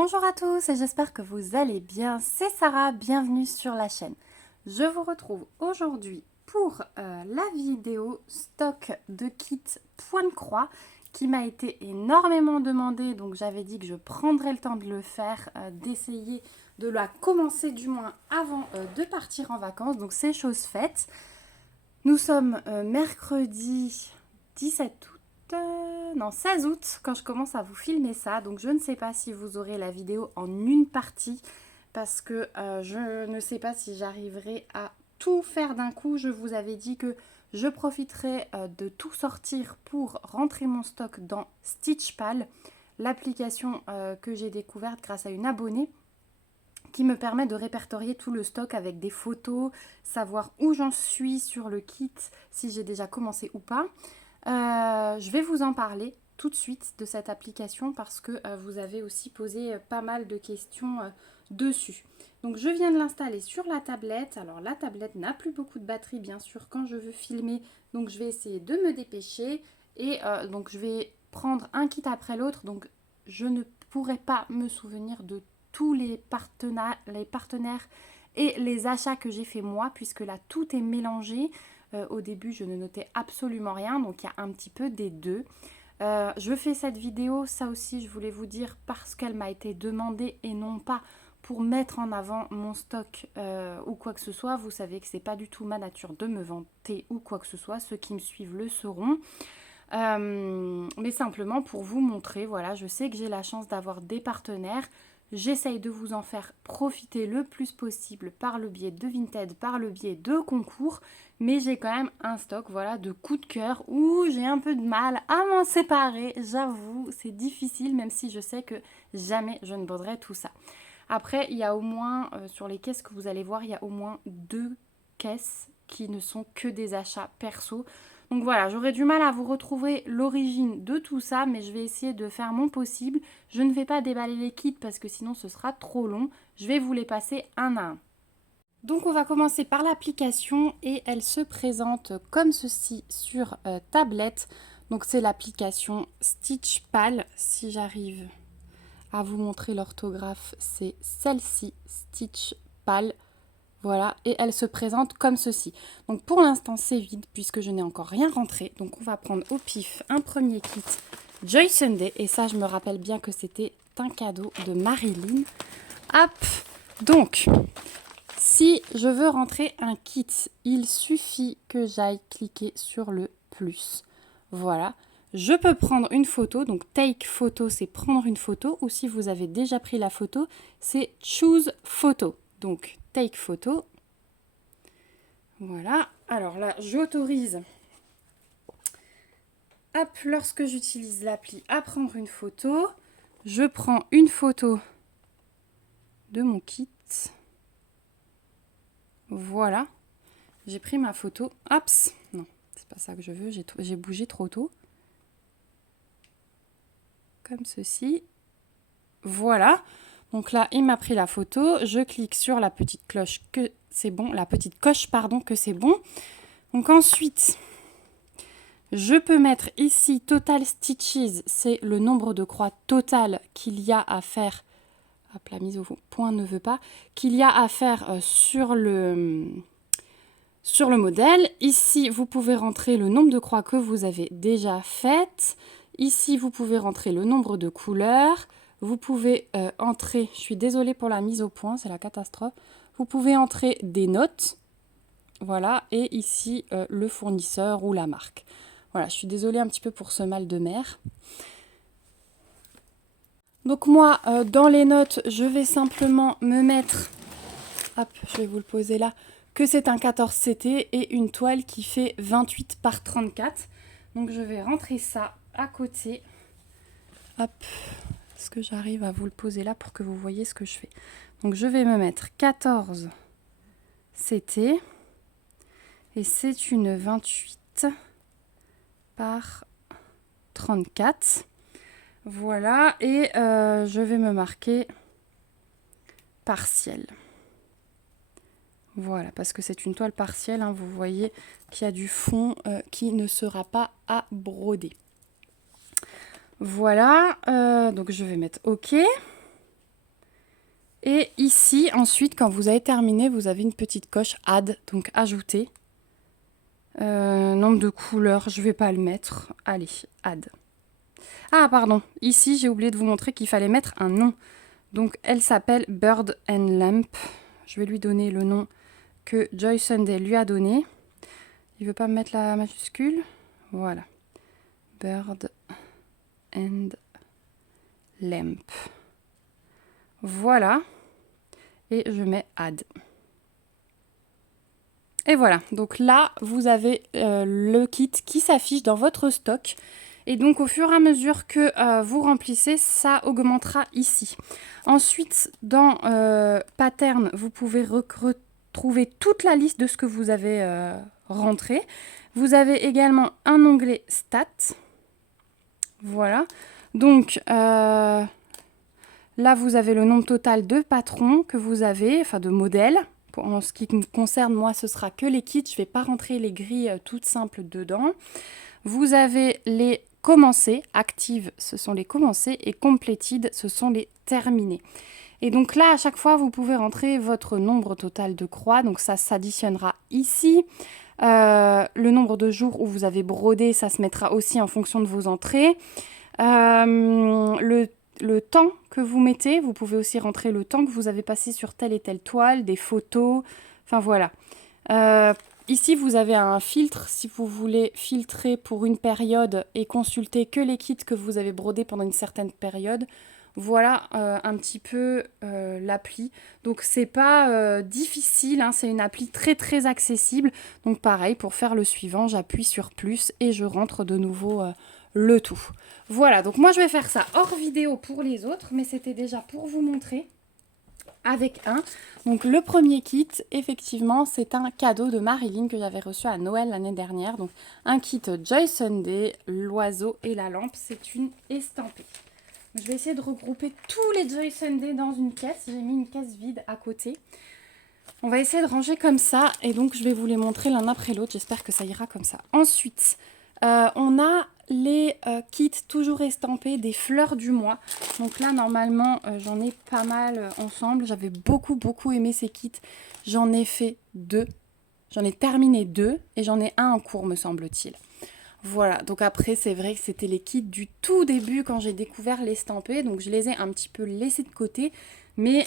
Bonjour à tous et j'espère que vous allez bien. C'est Sarah, bienvenue sur la chaîne. Je vous retrouve aujourd'hui pour la vidéo stock de kit point de croix qui m'a été énormément demandée. Donc j'avais dit que je prendrais le temps de le faire, d'essayer de la commencer du moins avant de partir en vacances. Donc c'est chose faite. Nous sommes mercredi 17 août. Non, 16 août quand je commence à vous filmer ça. Donc je ne sais pas si vous aurez la vidéo en une partie parce que je ne sais pas si j'arriverai à tout faire d'un coup. Je vous avais dit que je profiterai de tout sortir pour rentrer mon stock dans Stitchpal, l'application que j'ai découverte grâce à une abonnée qui me permet de répertorier tout le stock avec des photos, savoir où j'en suis sur le kit, si j'ai déjà commencé ou pas. Je vais vous en parler tout de suite de cette application parce que vous avez aussi posé pas mal de questions dessus. Donc je viens de l'installer sur la tablette. Alors la tablette n'a plus beaucoup de batterie bien sûr quand je veux filmer. Donc je vais essayer de me dépêcher. Et donc je vais prendre un kit après l'autre. Donc je ne pourrai pas me souvenir de tous les partenaires et les achats que j'ai fait moi puisque là tout est mélangé. Au début, je ne notais absolument rien, donc il y a un petit peu des deux. Je fais cette vidéo, ça aussi, je voulais vous dire, parce qu'elle m'a été demandée et non pas pour mettre en avant mon stock ou quoi que ce soit. Vous savez que c'est pas du tout ma nature de me vanter ou quoi que ce soit. Ceux qui me suivent le sauront. Mais simplement pour vous montrer, voilà, je sais que j'ai la chance d'avoir des partenaires. J'essaye de vous en faire profiter le plus possible par le biais de Vinted, par le biais de concours, mais j'ai quand même un stock, voilà, de coups de cœur où j'ai un peu de mal à m'en séparer, j'avoue, c'est difficile, même si je sais que jamais je ne vaudrais tout ça. Après, il y a au moins, sur les caisses que vous allez voir, il y a au moins 2 caisses qui ne sont que des achats perso. Donc voilà, j'aurais du mal à vous retrouver l'origine de tout ça, mais je vais essayer de faire mon possible. Je ne vais pas déballer les kits parce que sinon ce sera trop long. Je vais vous les passer un à un. Donc on va commencer par l'application et elle se présente comme ceci sur tablette. Donc c'est l'application Stitchpal. Si j'arrive à vous montrer l'orthographe, c'est celle-ci, Stitchpal. Voilà, et elle se présente comme ceci. Donc pour l'instant c'est vide puisque je n'ai encore rien rentré. Donc on va prendre au pif un premier kit Joy Sunday. Et ça je me rappelle bien que c'était un cadeau de Marilyn. Hop. Donc si je veux rentrer un kit, il suffit que j'aille cliquer sur le plus. Voilà. Je peux prendre une photo, donc take photo c'est prendre une photo, ou si vous avez déjà pris la photo, c'est choose photo. Donc take photo. Voilà. Alors là, j'autorise, hop, lorsque j'utilise l'appli, à prendre une photo. Je prends une photo de mon kit. Voilà. J'ai pris ma photo. Hop. Non, c'est pas ça que je veux. J'ai bougé trop tôt. Comme ceci. Voilà. Donc là, il m'a pris la photo. Je clique sur la petite cloche que c'est bon. La petite coche, pardon, que c'est bon. Donc ensuite, je peux mettre ici Total Stitches. C'est le nombre de croix total qu'il y a à faire. Hop, la mise au point ne veut pas. Qu'il y a à faire sur le modèle. Ici, vous pouvez rentrer le nombre de croix que vous avez déjà faites. Ici, vous pouvez rentrer le nombre de couleurs. Vous pouvez entrer, je suis désolée pour la mise au point, c'est la catastrophe. Vous pouvez entrer des notes. Voilà, et ici, le fournisseur ou la marque. Voilà, je suis désolée un petit peu pour ce mal de mer. Donc moi, dans les notes, je vais simplement me mettre, hop, je vais vous le poser là, que c'est un 14 CT et une toile qui fait 28 par 34. Donc je vais rentrer ça à côté. Hop, est-ce que j'arrive à vous le poser là pour que vous voyez ce que je fais? Donc je vais me mettre 14 CT et c'est une 28 par 34. Voilà, et je vais me marquer partiel. Voilà, parce que c'est une toile partielle, hein, vous voyez qu'il y a du fond qui ne sera pas à broder. Voilà, donc je vais mettre OK. Et ici, ensuite, quand vous avez terminé, vous avez une petite coche Add, donc ajouter. Nombre de couleurs, je vais pas le mettre. Allez, Add. Ah, pardon. Ici, j'ai oublié de vous montrer qu'il fallait mettre un nom. Donc, elle s'appelle Bird and Lamp. Je vais lui donner le nom que Joy Sunday lui a donné. Il veut pas me mettre la majuscule. Voilà. Bird and Lamp. Voilà. Et je mets Add. Et voilà. Donc là, vous avez le kit qui s'affiche dans votre stock. Et donc, au fur et à mesure que vous remplissez, ça augmentera ici. Ensuite, dans Pattern, vous pouvez retrouver toute la liste de ce que vous avez rentré. Vous avez également un onglet Stats. Voilà. Donc, là, vous avez le nombre total de patrons que vous avez, enfin de modèles. En ce qui me concerne, moi, ce sera que les kits. Je ne vais pas rentrer les grilles toutes simples dedans. Vous avez les commencés, active, ce sont les commencés, et completed, ce sont les terminés. Et donc là, à chaque fois, vous pouvez rentrer votre nombre total de croix. Donc ça s'additionnera ici. Le nombre de jours où vous avez brodé, ça se mettra aussi en fonction de vos entrées. Le temps que vous mettez, vous pouvez aussi rentrer le temps que vous avez passé sur telle et telle toile, des photos, enfin voilà. Ici, vous avez un filtre si vous voulez filtrer pour une période et consulter que les kits que vous avez brodés pendant une certaine période. Voilà un petit peu l'appli. Donc c'est pas difficile, hein, c'est une appli très très accessible. Donc pareil, pour faire le suivant, j'appuie sur plus et je rentre de nouveau le tout. Voilà, donc moi je vais faire ça hors vidéo pour les autres, mais c'était déjà pour vous montrer avec un. Donc le premier kit, effectivement, c'est un cadeau de Marilyn que j'avais reçu à Noël l'année dernière. Donc un kit Joy Sunday, l'oiseau et la lampe, c'est une estampée. Je vais essayer de regrouper tous les Joy Sunday dans une caisse. J'ai mis une caisse vide à côté. On va essayer de ranger comme ça et donc je vais vous les montrer l'un après l'autre. J'espère que ça ira comme ça. Ensuite, on a les kits toujours estampés des fleurs du mois. Donc là, normalement, j'en ai pas mal ensemble. J'avais beaucoup aimé ces kits. J'en ai fait 2. J'en ai terminé 2 et j'en ai un en cours, me semble-t-il. Voilà, donc après, c'est vrai que c'était les kits du tout début quand j'ai découvert l'estampé. Donc je les ai un petit peu laissés de côté. Mais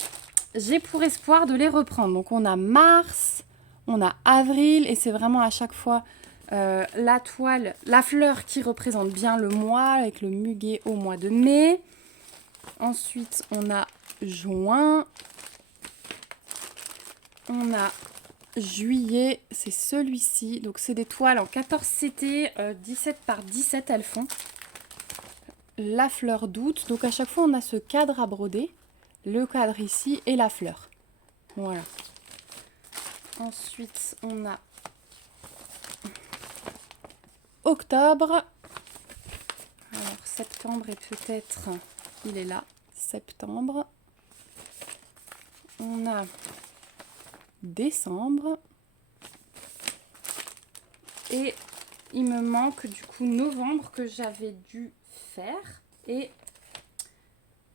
j'ai pour espoir de les reprendre. Donc on a mars, on a avril et c'est vraiment à chaque fois la toile, la fleur qui représente bien le mois avec le muguet au mois de mai. Ensuite on a juin, on a juillet, c'est celui-ci. Donc c'est des toiles en 14 CT, 17 par 17 elles font. La fleur d'août, donc à chaque fois on a ce cadre à broder. Le cadre ici et la fleur. Voilà. Ensuite, on a octobre. Alors, septembre est peut-être... Il est là. Septembre. On a décembre. Et il me manque du coup novembre que j'avais dû faire. Et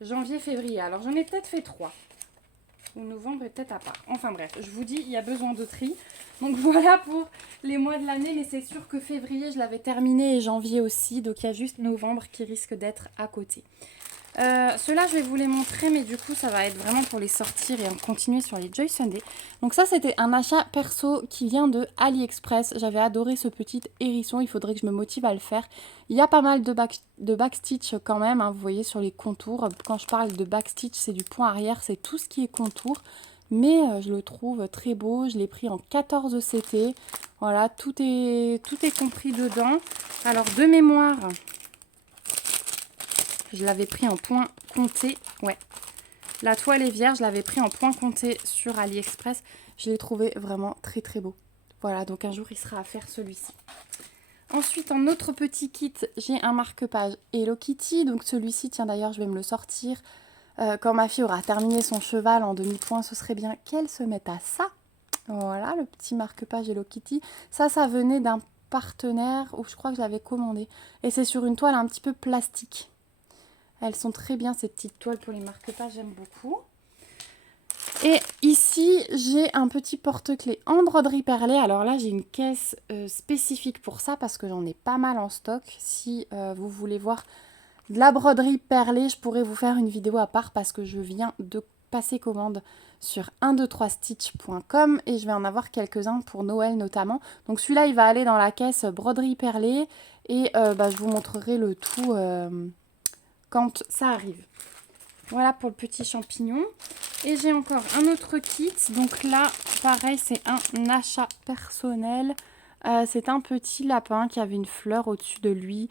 janvier, février. Alors, j'en ai peut-être fait 3. Ou novembre est peut-être à part. Enfin bref, je vous dis, il y a besoin de tri. Donc voilà pour les mois de l'année, mais c'est sûr que février, je l'avais terminé et janvier aussi. Donc il y a juste novembre qui risque d'être à côté. Ceux-là, je vais vous les montrer, mais du coup, ça va être vraiment pour les sortir et en continuer sur les Joy Sunday. Donc ça, c'était un achat perso qui vient de AliExpress. J'avais adoré ce petit hérisson, il faudrait que je me motive à le faire. Il y a pas mal de backstitch quand même, hein, vous voyez sur les contours. Quand je parle de backstitch, c'est du point arrière, c'est tout ce qui est contour. Mais je le trouve très beau, je l'ai pris en 14 CT. Voilà, tout est compris dedans. Alors, de mémoire... Je l'avais pris en point compté. Ouais. La toile est vierge, je l'avais pris en point compté sur AliExpress. Je l'ai trouvé vraiment très beau. Voilà, donc un jour il sera à faire celui-ci. Ensuite, en autre petit kit, j'ai un marque-page Hello Kitty. Donc celui-ci, tiens d'ailleurs, je vais me le sortir. Quand ma fille aura terminé son cheval en demi-point, ce serait bien qu'elle se mette à ça. Voilà, le petit marque-page Hello Kitty. Ça venait d'un partenaire où je crois que je l'avais commandé. Et c'est sur une toile un petit peu plastique. Elles sont très bien, ces petites toiles pour les marque-pages, j'aime beaucoup. Et ici, j'ai un petit porte-clés en broderie perlée. Alors là, j'ai une caisse spécifique pour ça parce que j'en ai pas mal en stock. Si vous voulez voir de la broderie perlée, je pourrais vous faire une vidéo à part parce que je viens de passer commande sur 123stitch.com et je vais en avoir quelques-uns pour Noël notamment. Donc celui-là, il va aller dans la caisse broderie perlée et je vous montrerai le tout quand ça arrive. Voilà pour le petit champignon. Et j'ai encore un autre kit. Donc là, pareil, c'est un achat personnel. C'est un petit lapin qui avait une fleur au-dessus de lui.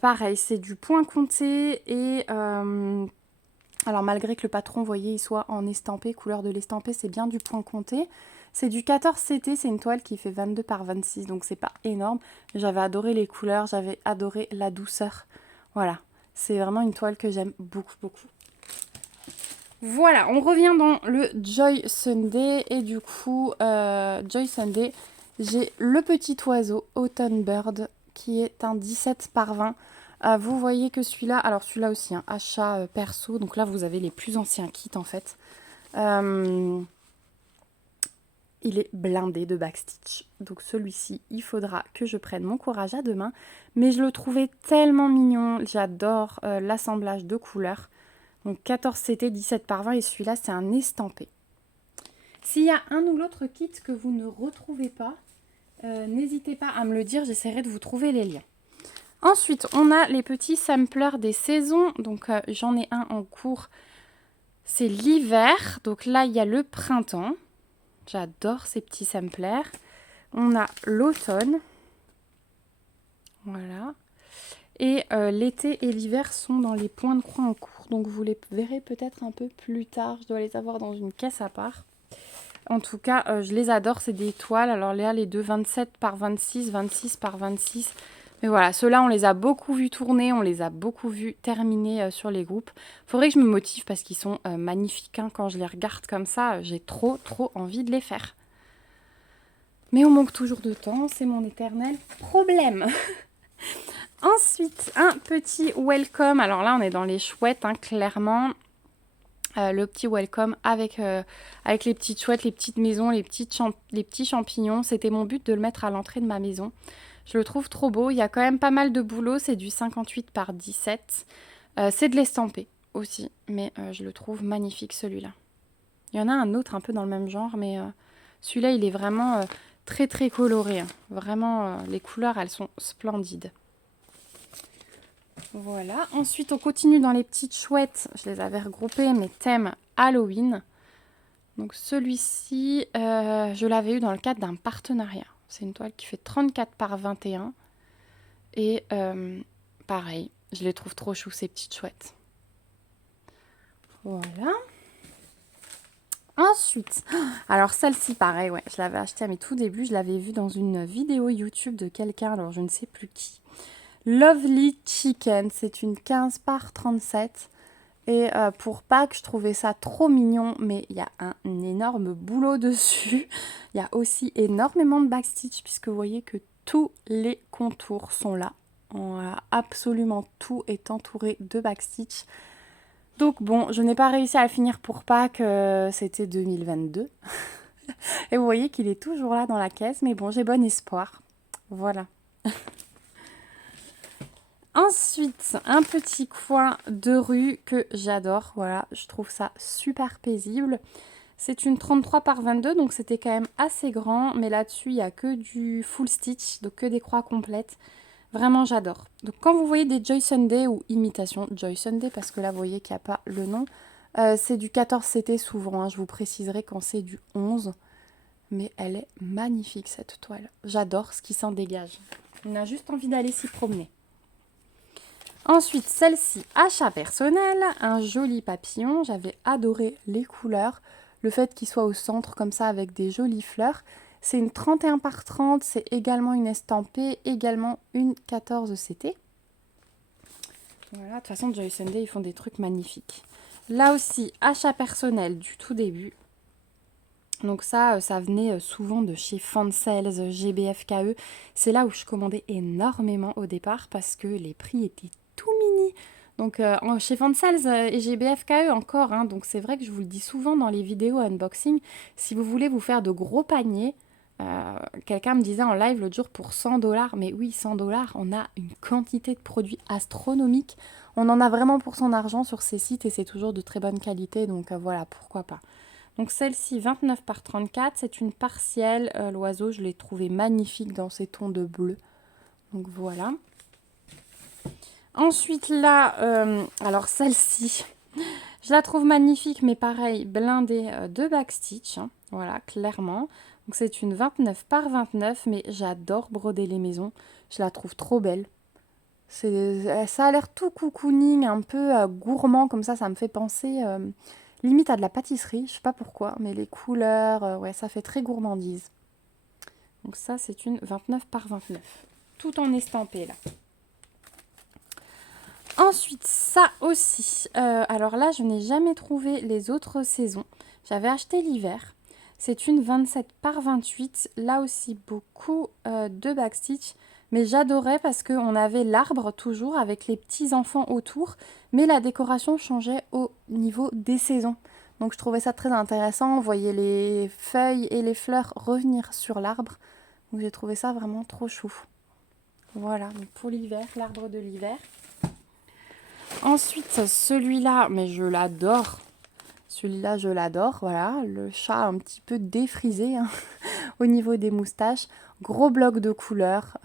Pareil, c'est du point compté. Et alors malgré que le patron, vous voyez, il soit en estampé, couleur de l'estampé, c'est bien du point compté. C'est du 14 CT, c'est une toile qui fait 22 par 26, donc c'est pas énorme. J'avais adoré les couleurs, j'avais adoré la douceur. Voilà, c'est vraiment une toile que j'aime beaucoup, beaucoup. Voilà, on revient dans le Joy Sunday et du coup, Joy Sunday, j'ai le petit oiseau Autumn Bird qui est un 17 par 20. Vous voyez que celui-là, alors celui-là aussi, un achat perso, donc là vous avez les plus anciens kits en fait. Il est blindé de backstitch, donc celui-ci, il faudra que je prenne mon courage à deux mains. Mais je le trouvais tellement mignon, j'adore l'assemblage de couleurs. Donc 14 CT, 17 par 20 et celui-là c'est un estampé. S'il y a un ou l'autre kit que vous ne retrouvez pas, n'hésitez pas à me le dire, j'essaierai de vous trouver les liens. Ensuite, on a les petits samplers des saisons. Donc j'en ai un en cours, c'est l'hiver. Donc là, il y a le printemps. J'adore ces petits samplers. On a l'automne. Voilà. Et l'été et l'hiver sont dans les points de croix en cours. Donc vous les verrez peut-être un peu plus tard. Je dois les avoir dans une caisse à part. En tout cas, je les adore. C'est des toiles. Alors là, les deux 27 par 26, 26 par 26. Mais voilà, ceux-là, on les a beaucoup vus tourner. On les a beaucoup vus terminer sur les groupes. Faudrait que je me motive parce qu'ils sont magnifiques. Hein. Quand je les regarde comme ça, j'ai trop envie de les faire. Mais on manque toujours de temps. C'est mon éternel problème. Ensuite, un petit welcome. Alors là, on est dans les chouettes, hein, clairement. Le petit welcome avec les petites chouettes, les petites maisons, les petits champignons. C'était mon but de le mettre à l'entrée de ma maison. Je le trouve trop beau. Il y a quand même pas mal de boulot. C'est du 58 par 17. C'est de l'estampé aussi. Mais je le trouve magnifique celui-là. Il y en a un autre un peu dans le même genre. Mais celui-là, il est vraiment très coloré. Hein. Vraiment, les couleurs, elles sont splendides. Voilà, ensuite on continue dans les petites chouettes, je les avais regroupées, mais thème Halloween. Donc celui-ci, je l'avais eu dans le cadre d'un partenariat. C'est une toile qui fait 34 par 21. Et pareil, je les trouve trop chou ces petites chouettes. Voilà. Ensuite, alors celle-ci pareil, ouais, je l'avais achetée à mes tout débuts, je l'avais vue dans une vidéo YouTube de quelqu'un, alors je ne sais plus qui. Lovely Chicken, c'est une 15 par 37. Et pour Pâques, je trouvais ça trop mignon, mais il y a un énorme boulot dessus. Il y a aussi énormément de backstitch, puisque vous voyez que tous les contours sont là. Absolument tout est entouré de backstitch. Donc bon, je n'ai pas réussi à le finir pour Pâques, c'était 2022. Et vous voyez qu'il est toujours là dans la caisse, mais bon, j'ai bon espoir. Voilà. Ensuite, un petit coin de rue que j'adore. Voilà, je trouve ça super paisible. C'est une 33 par 22, donc c'était quand même assez grand. Mais là-dessus, il n'y a que du full stitch, donc que des croix complètes. Vraiment, j'adore. Donc quand vous voyez des Joy Sunday ou imitation Joy Sunday, parce que là, vous voyez qu'il n'y a pas le nom, c'est du 14 CT souvent. Hein, je vous préciserai quand c'est du 11. Mais elle est magnifique, cette toile. J'adore ce qui s'en dégage. On a juste envie d'aller s'y promener. Ensuite, celle-ci, achat personnel, un joli papillon. J'avais adoré les couleurs, le fait qu'il soit au centre comme ça avec des jolies fleurs. C'est une 31 par 30, c'est également une estampée, également une 14 CT. Voilà, de toute façon, Joy Sunday, ils font des trucs magnifiques. Là aussi, achat personnel du tout début. Donc ça venait souvent de chez Fansales, GBFKE. C'est là où je commandais énormément au départ parce que les prix étaient tout mini. Donc chez Fansels et GBFKE encore, hein, donc c'est vrai que je vous le dis souvent dans les vidéos unboxing, si vous voulez vous faire de gros paniers, quelqu'un me disait en live l'autre jour pour 100 $, mais oui 100 $, on a une quantité de produits astronomiques, on en a vraiment pour son argent sur ces sites et c'est toujours de très bonne qualité, donc voilà, pourquoi pas. Donc celle-ci 29 par 34, c'est une partielle, l'oiseau je l'ai trouvé magnifique dans ses tons de bleu, donc voilà. Ensuite là, alors celle-ci, je la trouve magnifique, mais pareil, blindée de backstitch, hein, voilà, clairement. Donc c'est une 29 par 29, mais j'adore broder les maisons, je la trouve trop belle. Ça a l'air tout cocooning, un peu gourmand, comme ça me fait penser limite à de la pâtisserie, je sais pas pourquoi, mais les couleurs, ouais, ça fait très gourmandise. Donc ça c'est une 29 par 29, tout en estampé là. Ensuite, ça aussi, alors là, je n'ai jamais trouvé les autres saisons. J'avais acheté l'hiver. C'est une 27 par 28. Là aussi, beaucoup de backstitch. Mais j'adorais parce qu'on avait l'arbre toujours avec les petits-enfants autour. Mais la décoration changeait au niveau des saisons. Donc je trouvais ça très intéressant. On voyait les feuilles et les fleurs revenir sur l'arbre. Donc j'ai trouvé ça vraiment trop chou. Voilà, donc pour l'hiver, l'arbre de l'hiver. Ensuite, celui-là, mais je l'adore. Celui-là, je l'adore. Voilà, le chat un petit peu défrisé hein, au niveau des moustaches. Gros bloc de couleurs.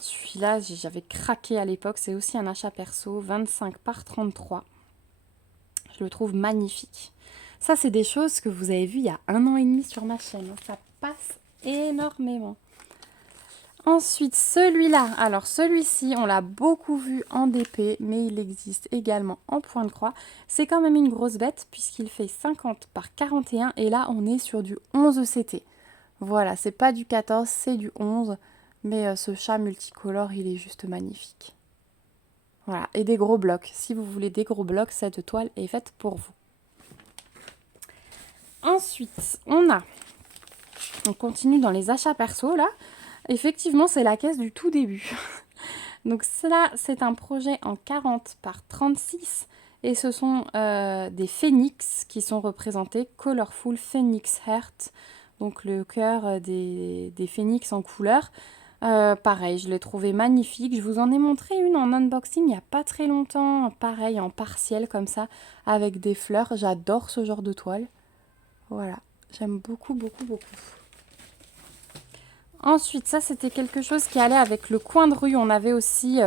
Celui-là, j'avais craqué à l'époque. C'est aussi un achat perso. 25 par 33. Je le trouve magnifique. Ça, c'est des choses que vous avez vues il y a 1 an et demi sur ma chaîne. Hein. Ça passe énormément. Ensuite, celui-là, alors celui-ci, on l'a beaucoup vu en DP, mais il existe également en point de croix. C'est quand même une grosse bête puisqu'il fait 50 par 41 et là, on est sur du 11 CT. Voilà, c'est pas du 14, c'est du 11, mais ce chat multicolore, il est juste magnifique. Voilà, et des gros blocs. Si vous voulez des gros blocs, cette toile est faite pour vous. Ensuite, on continue dans les achats perso là. Effectivement, c'est la caisse du tout début. Donc cela, c'est un projet en 40 par 36 et ce sont des phénix qui sont représentés, Colorful Phoenix Heart, donc le cœur des phénix en couleur. Pareil, je l'ai trouvé magnifique. Je vous en ai montré une en unboxing il n'y a pas très longtemps, pareil, en partiel comme ça, avec des fleurs. J'adore ce genre de toile. Voilà, j'aime beaucoup, beaucoup, beaucoup. Ensuite, ça c'était quelque chose qui allait avec le coin de rue. On avait aussi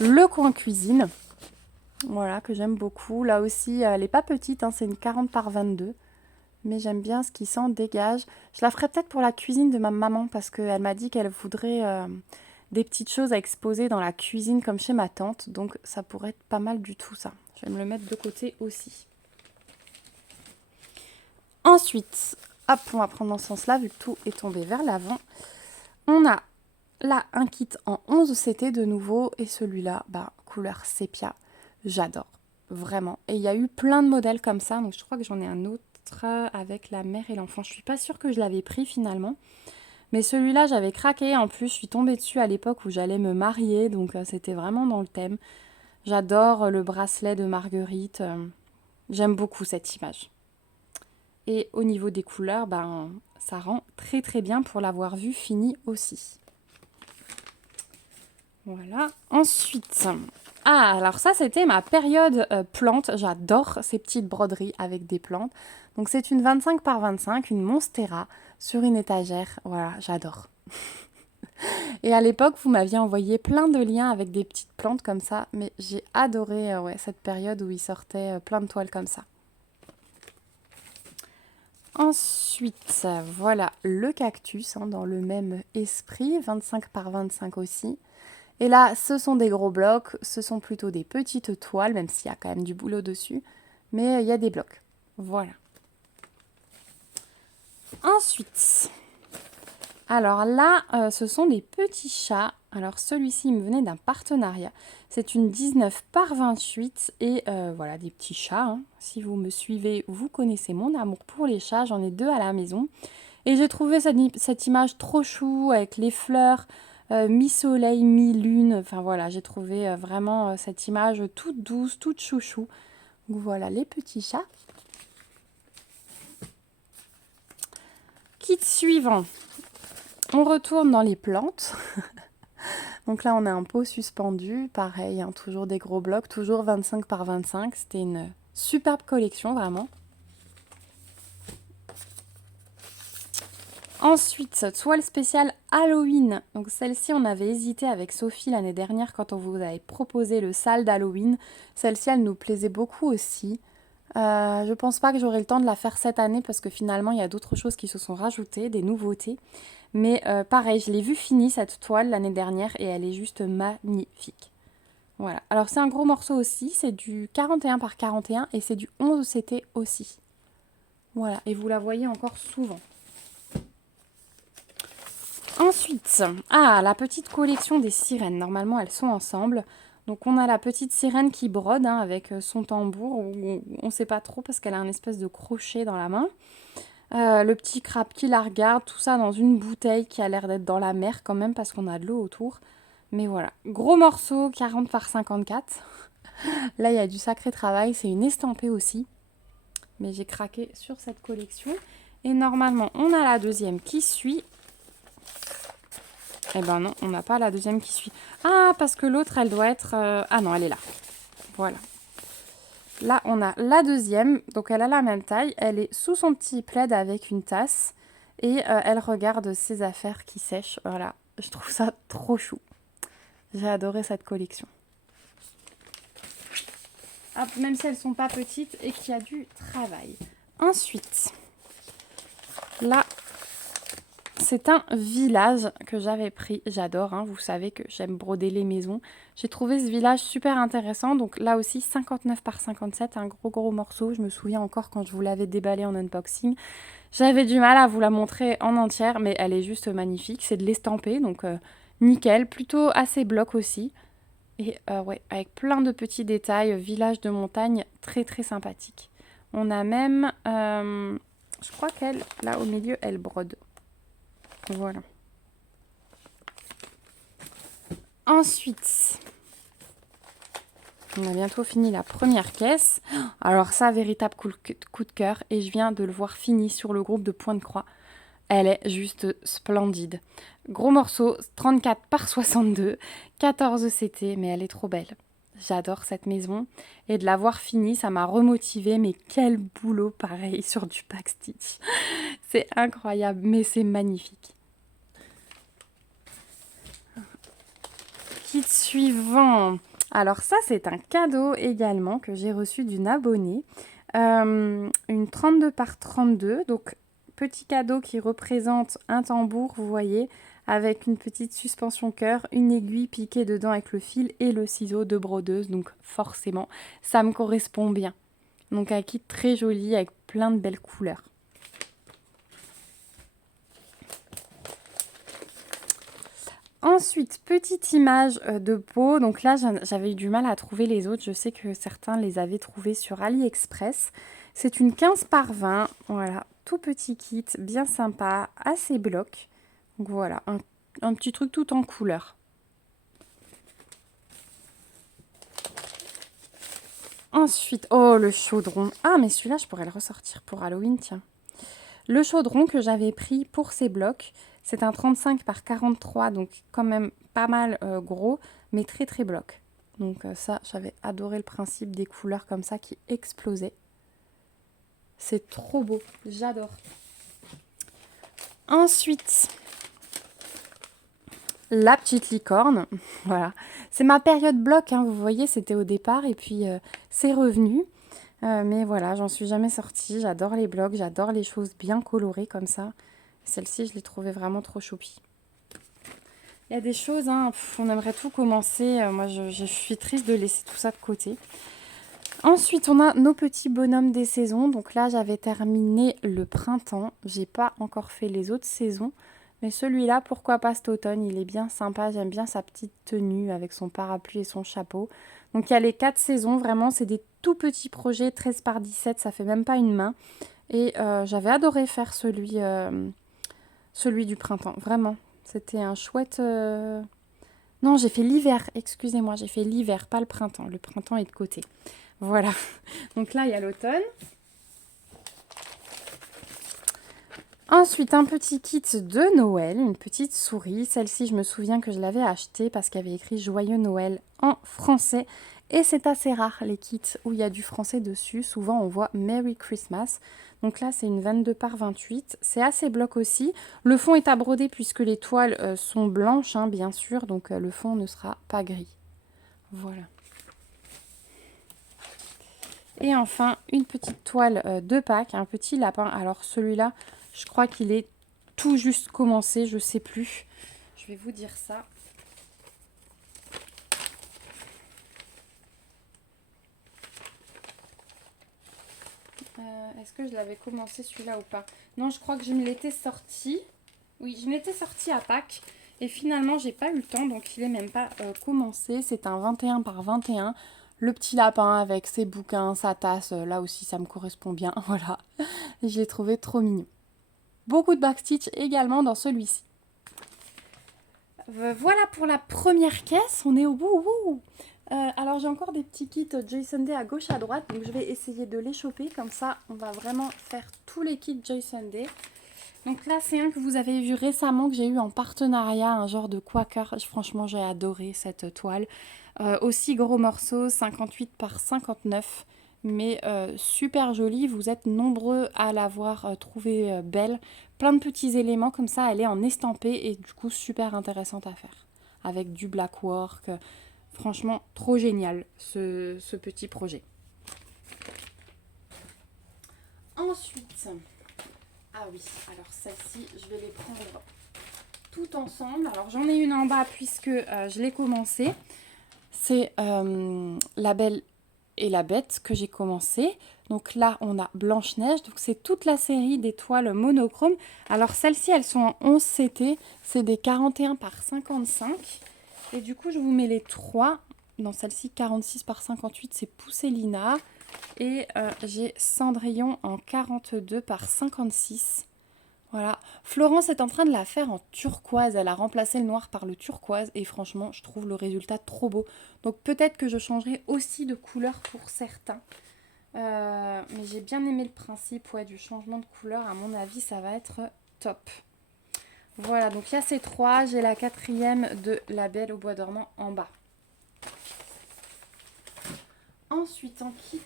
le coin cuisine. Voilà, que j'aime beaucoup. Là aussi, elle n'est pas petite, hein, c'est une 40 par 22. Mais j'aime bien ce qui s'en dégage. Je la ferai peut-être pour la cuisine de ma maman parce qu'elle m'a dit qu'elle voudrait des petites choses à exposer dans la cuisine comme chez ma tante. Donc ça pourrait être pas mal du tout ça. Je vais me le mettre de côté aussi. Ensuite, hop, on va prendre dans ce sens-là vu que tout est tombé vers l'avant. On a là un kit en 11 CT de nouveau et celui-là, bah, couleur sépia. J'adore, vraiment. Et il y a eu plein de modèles comme ça, donc je crois que j'en ai un autre avec la mère et l'enfant. Je suis pas sûre que je l'avais pris finalement. Mais celui-là, j'avais craqué. En plus, je suis tombée dessus à l'époque où j'allais me marier, donc c'était vraiment dans le thème. J'adore le bracelet de Marguerite. J'aime beaucoup cette image. Et au niveau des couleurs, ben, ça rend très très bien pour l'avoir vu fini aussi. Voilà. Ensuite, alors ça c'était ma période plantes. J'adore ces petites broderies avec des plantes. Donc c'est une 25 par 25, une Monstera sur une étagère. Voilà, j'adore. Et à l'époque, vous m'aviez envoyé plein de liens avec des petites plantes comme ça. Mais j'ai adoré cette période où il sortait plein de toiles comme ça. Ensuite, voilà le cactus hein, dans le même esprit, 25 par 25 aussi. Et là, ce sont des gros blocs, ce sont plutôt des petites toiles, même s'il y a quand même du boulot dessus. Mais il y a des blocs. Voilà. Ensuite, alors là, ce sont des petits chats. Alors celui-ci me venait d'un partenariat. C'est une 19 par 28 et voilà des petits chats. Hein. Si vous me suivez, vous connaissez mon amour pour les chats. J'en ai 2 à la maison. Et j'ai trouvé cette image trop chou avec les fleurs. mi-soleil, mi-lune. Enfin voilà, j'ai trouvé vraiment cette image toute douce, toute chouchou. Donc voilà les petits chats. Kit suivant. On retourne dans les plantes. Donc là, on a un pot suspendu. Pareil, hein, toujours des gros blocs, toujours 25 par 25. C'était une superbe collection, vraiment. Ensuite, toile spéciale Halloween. Donc celle-ci, on avait hésité avec Sophie l'année dernière quand on vous avait proposé le sale d'Halloween. Celle-ci, elle nous plaisait beaucoup aussi. Je pense pas que j'aurai le temps de la faire cette année parce que finalement, il y a d'autres choses qui se sont rajoutées, des nouveautés. Mais pareil, je l'ai vue finie cette toile l'année dernière et elle est juste magnifique. Voilà. Alors c'est un gros morceau aussi, c'est du 41 par 41 et c'est du 11 CT aussi. Voilà, et vous la voyez encore souvent. Ensuite, la petite collection des sirènes. Normalement, elles sont ensemble. Donc, on a la petite sirène qui brode hein, avec son tambour. On ne sait pas trop parce qu'elle a un espèce de crochet dans la main. Le petit crabe qui la regarde. Tout ça dans une bouteille qui a l'air d'être dans la mer quand même parce qu'on a de l'eau autour. Mais voilà. Gros morceau, 40 par 54. Là, il y a du sacré travail. C'est une estampée aussi. Mais j'ai craqué sur cette collection. Et normalement, on a la deuxième qui suit. Eh ben non, on n'a pas la deuxième qui suit. Ah, parce que l'autre, elle doit être... Ah non, elle est là. Voilà. Là, on a la deuxième. Donc, elle a la même taille. Elle est sous son petit plaid avec une tasse. Et elle regarde ses affaires qui sèchent. Voilà. Je trouve ça trop chou. J'ai adoré cette collection. Hop, même si elles ne sont pas petites et qu'il y a du travail. Ensuite, là... C'est un village que j'avais pris, j'adore, hein, vous savez que j'aime broder les maisons. J'ai trouvé ce village super intéressant, donc là aussi 59 par 57, un gros morceau. Je me souviens encore quand je vous l'avais déballé en unboxing. J'avais du mal à vous la montrer en entière, mais elle est juste magnifique. C'est de l'estampé, donc nickel, plutôt assez bloc aussi. Et ouais, avec plein de petits détails, village de montagne, très sympathique. On a même, je crois qu'elle, là au milieu, elle brode. Voilà. Ensuite, on a bientôt fini la première caisse. Alors ça, véritable coup de cœur. Et je viens de le voir fini sur le groupe de Point de Croix. Elle est juste splendide. Gros morceau, 34 par 62, 14 CT, mais elle est trop belle. J'adore cette maison. Et de l'avoir finie, ça m'a remotivée. Mais quel boulot pareil sur du backstitch. C'est incroyable, mais c'est magnifique. Kit suivant. Alors ça, c'est un cadeau également que j'ai reçu d'une abonnée. Une 32 par 32. Donc, petit cadeau qui représente un tambour, vous voyez, avec une petite suspension cœur, une aiguille piquée dedans avec le fil et le ciseau de brodeuse. Donc, forcément, ça me correspond bien. Donc, un kit très joli avec plein de belles couleurs. Ensuite, petite image de peau. Donc là, j'avais eu du mal à trouver les autres. Je sais que certains les avaient trouvés sur AliExpress. C'est une 15 par 20. Voilà, tout petit kit, bien sympa, assez bloc. Donc voilà, un petit truc tout en couleur. Ensuite, oh, le chaudron. Ah, mais celui-là, je pourrais le ressortir pour Halloween, tiens. Le chaudron que j'avais pris pour ces blocs, c'est un 35 par 43, donc quand même pas mal gros, mais très bloc. Donc ça, j'avais adoré le principe des couleurs comme ça qui explosaient. C'est trop beau, j'adore. Ensuite, la petite licorne, voilà. C'est ma période bloc, hein, vous voyez, c'était au départ et puis c'est revenu. Mais voilà, j'en suis jamais sortie. J'adore les blocs, j'adore les choses bien colorées comme ça. Celle-ci, je l'ai trouvée vraiment trop choupie. Il y a des choses, hein, on aimerait tout commencer. Moi, je suis triste de laisser tout ça de côté. Ensuite, on a nos petits bonhommes des saisons. Donc là, j'avais terminé le printemps. J'ai pas encore fait les autres saisons. Mais celui-là, pourquoi pas cet automne? Il est bien sympa. J'aime bien sa petite tenue avec son parapluie et son chapeau. Donc il y a les 4 saisons. Vraiment, c'est des tout petits projets. 13 par 17, ça fait même pas une main. Et j'avais adoré faire celui du printemps. Vraiment, C'était un chouette... Non, j'ai fait l'hiver, excusez-moi, j'ai fait l'hiver, pas le printemps. Le printemps est de côté. Voilà. Donc là, il y a l'automne. Ensuite, un petit kit de Noël, une petite souris. Celle-ci, je me souviens que je l'avais achetée parce qu'il y avait écrit Joyeux Noël en français. Et c'est assez rare, les kits où il y a du français dessus. Souvent, on voit Merry Christmas. Donc là, c'est une 22 par 28. C'est assez bloc aussi. Le fond est à broder puisque les toiles sont blanches, hein, bien sûr. Donc le fond ne sera pas gris. Voilà. Et enfin, une petite toile de Pâques, un petit lapin. Alors celui-là, je crois qu'il est tout juste commencé, je ne sais plus. Je vais vous dire ça. Est-ce que je l'avais commencé celui-là ou pas? Non, je crois que je me l'étais sorti. Oui, je m'étais sorti à Pâques. Et finalement, j'ai pas eu le temps, donc il n'est même pas commencé. C'est un 21 par 21. Le petit lapin avec ses bouquins, sa tasse, là aussi ça me correspond bien. Voilà, je l'ai trouvé trop mignon. Beaucoup de backstitch également dans celui-ci. Voilà pour la première caisse, on est au bout. Alors j'ai encore des petits kits Joy Sunday à gauche à droite, donc je vais essayer de les choper, comme ça on va vraiment faire tous les kits Joy Sunday. Donc là c'est un que vous avez vu récemment que j'ai eu en partenariat, un genre de Quaker. Franchement j'ai adoré cette toile. Aussi gros morceau, 58 par 59. Mais super jolie, vous êtes nombreux à l'avoir trouvée belle. Plein de petits éléments comme ça, elle est en estampé et du coup super intéressante à faire. Avec du black work, franchement trop génial ce petit projet. Ensuite, ah oui, alors celle-ci je vais les prendre tout ensemble. Alors j'en ai une en bas puisque je l'ai commencé. C'est La Belle et la Bête que j'ai commencé. Donc là, on a Blanche-Neige. Donc c'est toute la série des toiles monochromes. Alors celles-ci, elles sont en 11 CT. C'est des 41 par 55. Et du coup, je vous mets les trois. Dans celle-ci, 46 par 58, c'est Pousselina. Et j'ai Cendrillon en 42 par 56. Voilà, Florence est en train de la faire en turquoise, elle a remplacé le noir par le turquoise et franchement je trouve le résultat trop beau. Donc peut-être que je changerai aussi de couleur pour certains. Mais j'ai bien aimé le principe du changement de couleur, à mon avis ça va être top. Voilà, donc il y a ces trois, j'ai la quatrième de La Belle au bois dormant en bas. Ensuite en kit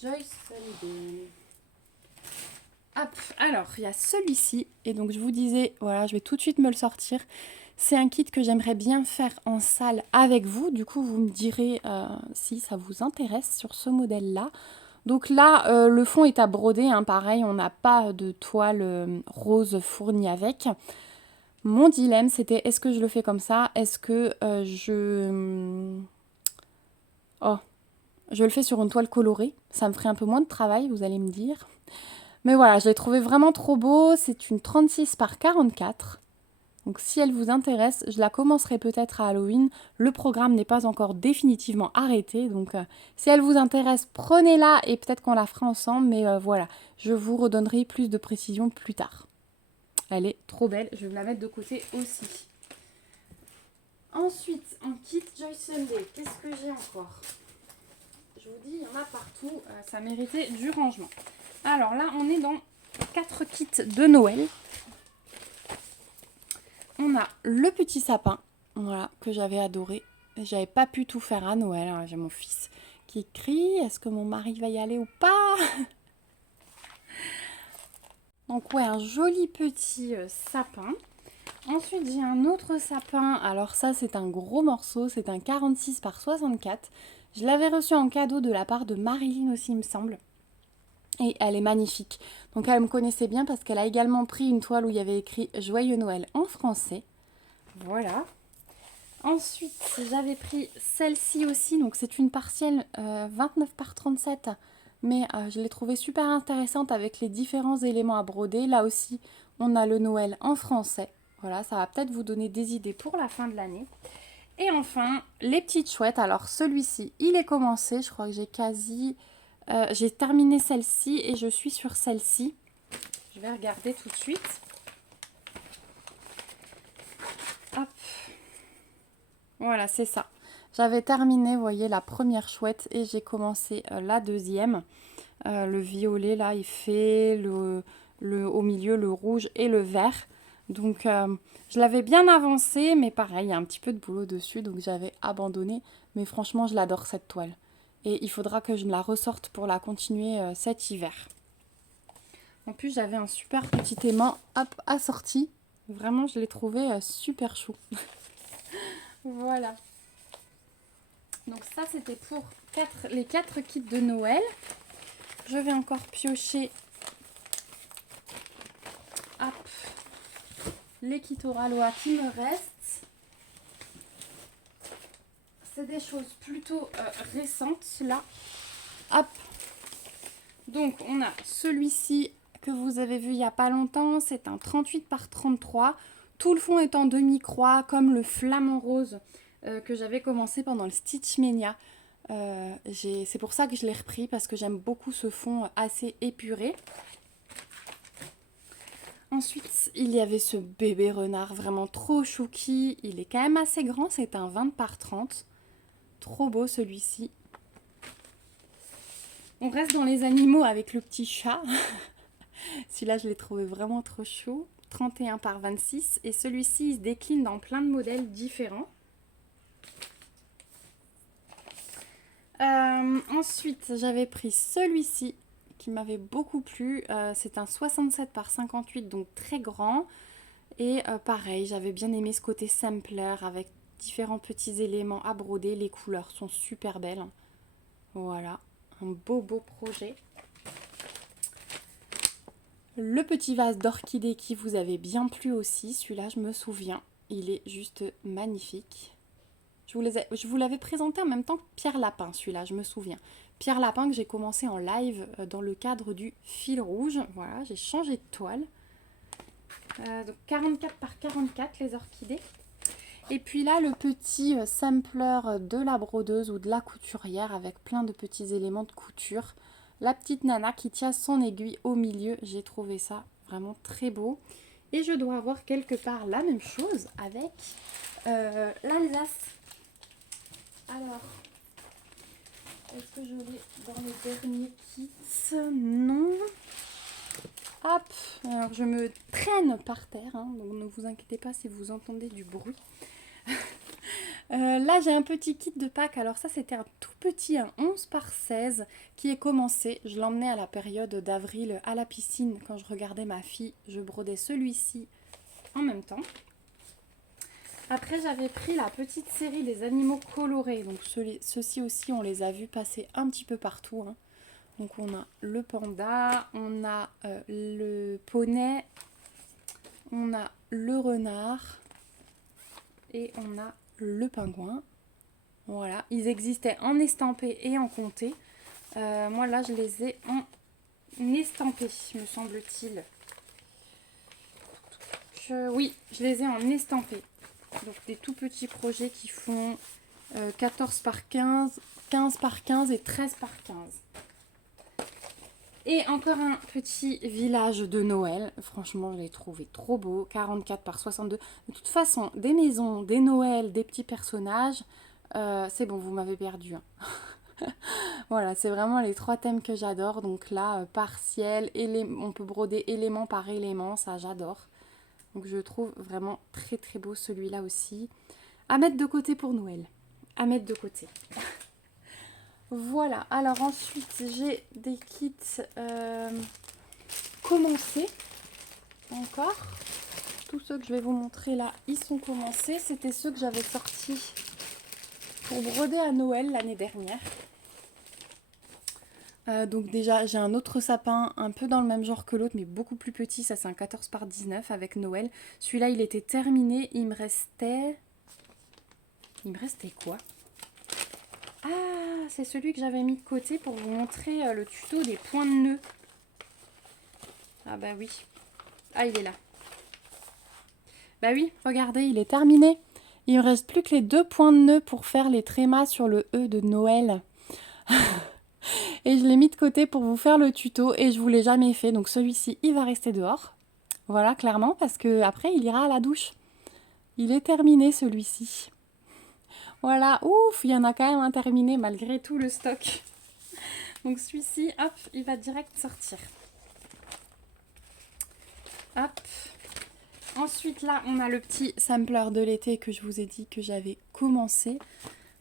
Joy Sunday. Hop, alors il y a celui-ci et donc je vous disais, voilà, je vais tout de suite me le sortir. C'est un kit que j'aimerais bien faire en salle avec vous. Du coup, vous me direz si ça vous intéresse sur ce modèle-là. Donc là, le fond est à broder, hein, pareil, on n'a pas de toile rose fournie avec. Mon dilemme, c'était est-ce que je le fais comme ça? Est-ce que je le fais sur une toile colorée? Ça me ferait un peu moins de travail, vous allez me dire. Mais voilà, je l'ai trouvé vraiment trop beau. C'est une 36 par 44. Donc si elle vous intéresse, je la commencerai peut-être à Halloween. Le programme n'est pas encore définitivement arrêté. Donc si elle vous intéresse, prenez-la et peut-être qu'on la fera ensemble. Mais voilà, je vous redonnerai plus de précisions plus tard. Elle est trop belle. Je vais me la mettre de côté aussi. Ensuite, en kit Joy Sunday, qu'est-ce que j'ai encore? Je vous dis, il y en a partout. Ça méritait du rangement. Alors là, on est dans 4 kits de Noël. On a le petit sapin, voilà, que j'avais adoré. J'avais pas pu tout faire à Noël. Alors, j'ai mon fils qui crie. Est-ce que mon mari va y aller ou pas? Donc ouais, un joli petit sapin. Ensuite, j'ai un autre sapin. Alors ça, c'est un gros morceau. C'est un 46 par 64. Je l'avais reçu en cadeau de la part de Marilyn aussi, il me semble. Et elle est magnifique. Donc elle me connaissait bien parce qu'elle a également pris une toile où il y avait écrit Joyeux Noël en français. Voilà. Ensuite, j'avais pris celle-ci aussi. Donc c'est une partielle 29 par 37. Mais je l'ai trouvée super intéressante avec les différents éléments à broder. Là aussi, on a le Noël en français. Voilà, ça va peut-être vous donner des idées pour la fin de l'année. Et enfin, les petites chouettes. Alors celui-ci, il est commencé. Je crois que j'ai terminé celle-ci et je suis sur celle-ci. Je vais regarder tout de suite. Voilà, c'est ça. J'avais terminé, vous voyez, la première chouette et j'ai commencé la deuxième. Le violet, là, il fait au milieu le rouge et le vert. Donc, je l'avais bien avancé, mais pareil, il y a un petit peu de boulot dessus, donc j'avais abandonné. Mais franchement, je l'adore cette toile. Et il faudra que je la ressorte pour la continuer cet hiver. En plus, j'avais un super petit aimant assorti. Vraiment, je l'ai trouvé super chou. Voilà. Donc ça, c'était pour les 4 kits de Noël. Je vais encore piocher hop, les kits Oraloa qui me restent. C'est des choses plutôt récentes, là. Hop. Donc, on a celui-ci que vous avez vu il n'y a pas longtemps. C'est un 38 par 33. Tout le fond est en demi-croix, comme le flamant rose que j'avais commencé pendant le Stitch Mania. C'est pour ça que je l'ai repris, parce que j'aime beaucoup ce fond assez épuré. Ensuite, il y avait ce bébé renard vraiment trop chouki. Il est quand même assez grand, c'est un 20 par 30. Trop beau celui-ci. On reste dans les animaux avec le petit chat. Celui-là, je l'ai trouvé vraiment trop chou. 31 par 26. Et celui-ci, il se décline dans plein de modèles différents. Ensuite, j'avais pris celui-ci qui m'avait beaucoup plu. C'est un 67 par 58, donc très grand. Et pareil, j'avais bien aimé ce côté sampler avec différents petits éléments à broder. Les couleurs sont super belles. Voilà, un beau projet. Le petit vase d'orchidée qui vous avait bien plu aussi. Celui-là, je me souviens. Il est juste magnifique. Je vous l'avais présenté en même temps que Pierre Lapin, celui-là, je me souviens. Pierre Lapin que j'ai commencé en live dans le cadre du fil rouge. Voilà, j'ai changé de toile. Donc 44 par 44 les orchidées. Et puis là, le petit sampler de la brodeuse ou de la couturière avec plein de petits éléments de couture. La petite nana qui tient son aiguille au milieu. J'ai trouvé ça vraiment très beau. Et je dois avoir quelque part la même chose avec l'Alsace. Alors, est-ce que je l'ai dans le dernier kit? Non. Hop, alors je me traîne par terre, hein, donc ne vous inquiétez pas si vous entendez du bruit. Là, j'ai un petit kit de Pâques. Alors ça, c'était un tout petit, un 11 par 16 qui est commencé. Je l'emmenais à la période d'avril à la piscine quand je regardais ma fille. Je brodais celui-ci en même temps. Après, j'avais pris la petite série des animaux colorés. Donc ceux-ci aussi, on les a vus passer un petit peu partout, hein. Donc on a le panda, on a le poney, on a le renard et on a le pingouin. Voilà, ils existaient en estampé et en comté. Moi là, je les ai en estampé, me semble-t-il. Oui, je les ai en estampé. Donc des tout petits projets qui font 14 par 15, 15 par 15 et 13 par 15. Et encore un petit village de Noël. Franchement, je l'ai trouvé trop beau. 44 par 62. De toute façon, des maisons, des Noëls, des petits personnages, c'est bon, vous m'avez perdu, hein. Voilà, c'est vraiment les 3 thèmes que j'adore. Donc là, partiel, on peut broder élément par élément, ça j'adore. Donc je trouve vraiment très très beau celui-là aussi. À mettre de côté pour Noël. À mettre de côté. Voilà, alors ensuite j'ai des kits commencés. Encore. Tous ceux que je vais vous montrer là, ils sont commencés. C'était ceux que j'avais sortis pour broder à Noël l'année dernière. Donc déjà j'ai un autre sapin un peu dans le même genre que l'autre mais beaucoup plus petit, ça c'est un 14 par 19 avec Noël. Celui-là il était terminé, il me restait quoi? Ah, c'est celui que j'avais mis de côté pour vous montrer le tuto des points de nœud. Ah bah oui. Ah, il est là. Bah oui, regardez, il est terminé. Il me reste plus que les 2 points de nœud pour faire les trémas sur le E de Noël. Et je l'ai mis de côté pour vous faire le tuto et je vous l'ai jamais fait. Donc celui-ci, il va rester dehors. Voilà, clairement, parce que après il ira à la douche. Il est terminé celui-ci. Voilà, ouf, il y en a quand même un terminé malgré tout le stock. Donc celui-ci, hop, il va direct sortir. Hop. Ensuite, là, on a le petit sampler de l'été que je vous ai dit que j'avais commencé.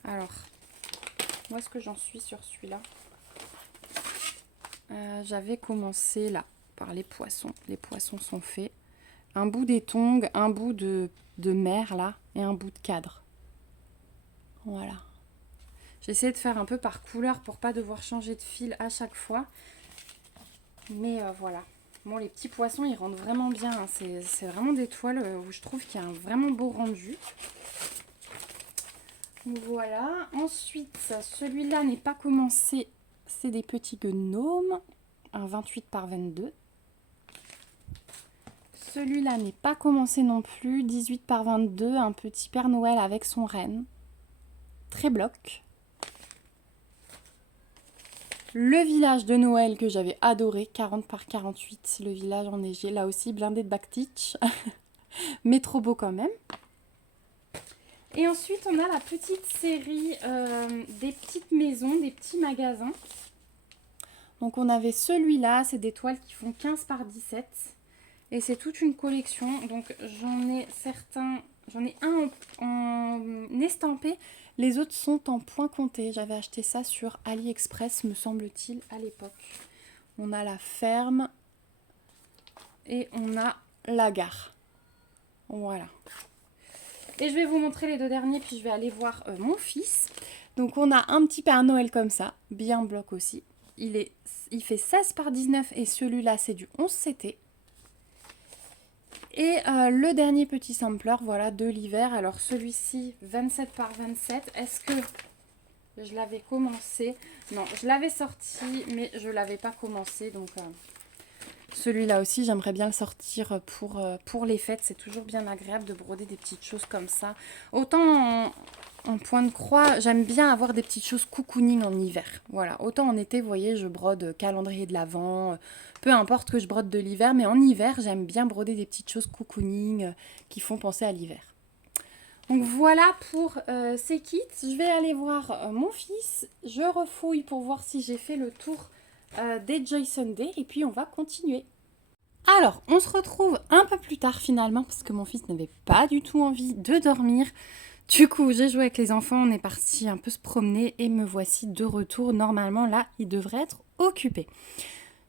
Alors, où est-ce que j'en suis sur celui-là? J'avais commencé là, par les poissons. Les poissons sont faits. Un bout des tongs, un bout de mer là, et un bout de cadre. Voilà. J'ai essayé de faire un peu par couleur pour pas devoir changer de fil à chaque fois. Mais voilà. Bon, les petits poissons, ils rendent vraiment bien. Hein. C'est vraiment des toiles où je trouve qu'il y a un vraiment beau rendu. Voilà. Ensuite, celui-là n'est pas commencé. C'est des petits gnomes. Un 28 par 22. Celui-là n'est pas commencé non plus. 18 par 22. Un petit Père Noël avec son renne. Très bloc. Le village de Noël que j'avais adoré, 40 par 48, le village enneigé, là aussi blindé de backstitch, mais trop beau quand même. Et ensuite on a la petite série des petites maisons, des petits magasins. Donc on avait celui-là, c'est des toiles qui font 15 par 17 et c'est toute une collection. Donc j'en ai certains, j'en ai un en estampé. Les autres sont en point compté. J'avais acheté ça sur AliExpress, me semble-t-il, à l'époque. On a la ferme et on a la gare. Voilà. Et je vais vous montrer les deux derniers, puis je vais aller voir mon fils. Donc on a un petit Père Noël comme ça, bien bloc aussi. Il fait 16 par 19 et celui-là c'est du 11 CT. Et le dernier petit sampler, voilà, de l'hiver. Alors celui-ci, 27 par 27. Est-ce que je l'avais commencé? Non, je l'avais sorti, mais je ne l'avais pas commencé. Donc celui-là aussi, j'aimerais bien le sortir pour les fêtes. C'est toujours bien agréable de broder des petites choses comme ça. Autant en point de croix, j'aime bien avoir des petites choses cocooning en hiver. Voilà, autant en été, vous voyez, je brode calendrier de l'Avent, peu importe que je brode de l'hiver, mais en hiver, j'aime bien broder des petites choses cocooning qui font penser à l'hiver. Donc voilà pour ces kits. Je vais aller voir mon fils. Je refouille pour voir si j'ai fait le tour des Joy Sunday et puis on va continuer. Alors, on se retrouve un peu plus tard finalement parce que mon fils n'avait pas du tout envie de dormir. Du coup, j'ai joué avec les enfants, on est parti un peu se promener et me voici de retour. Normalement, là, il devrait être occupé.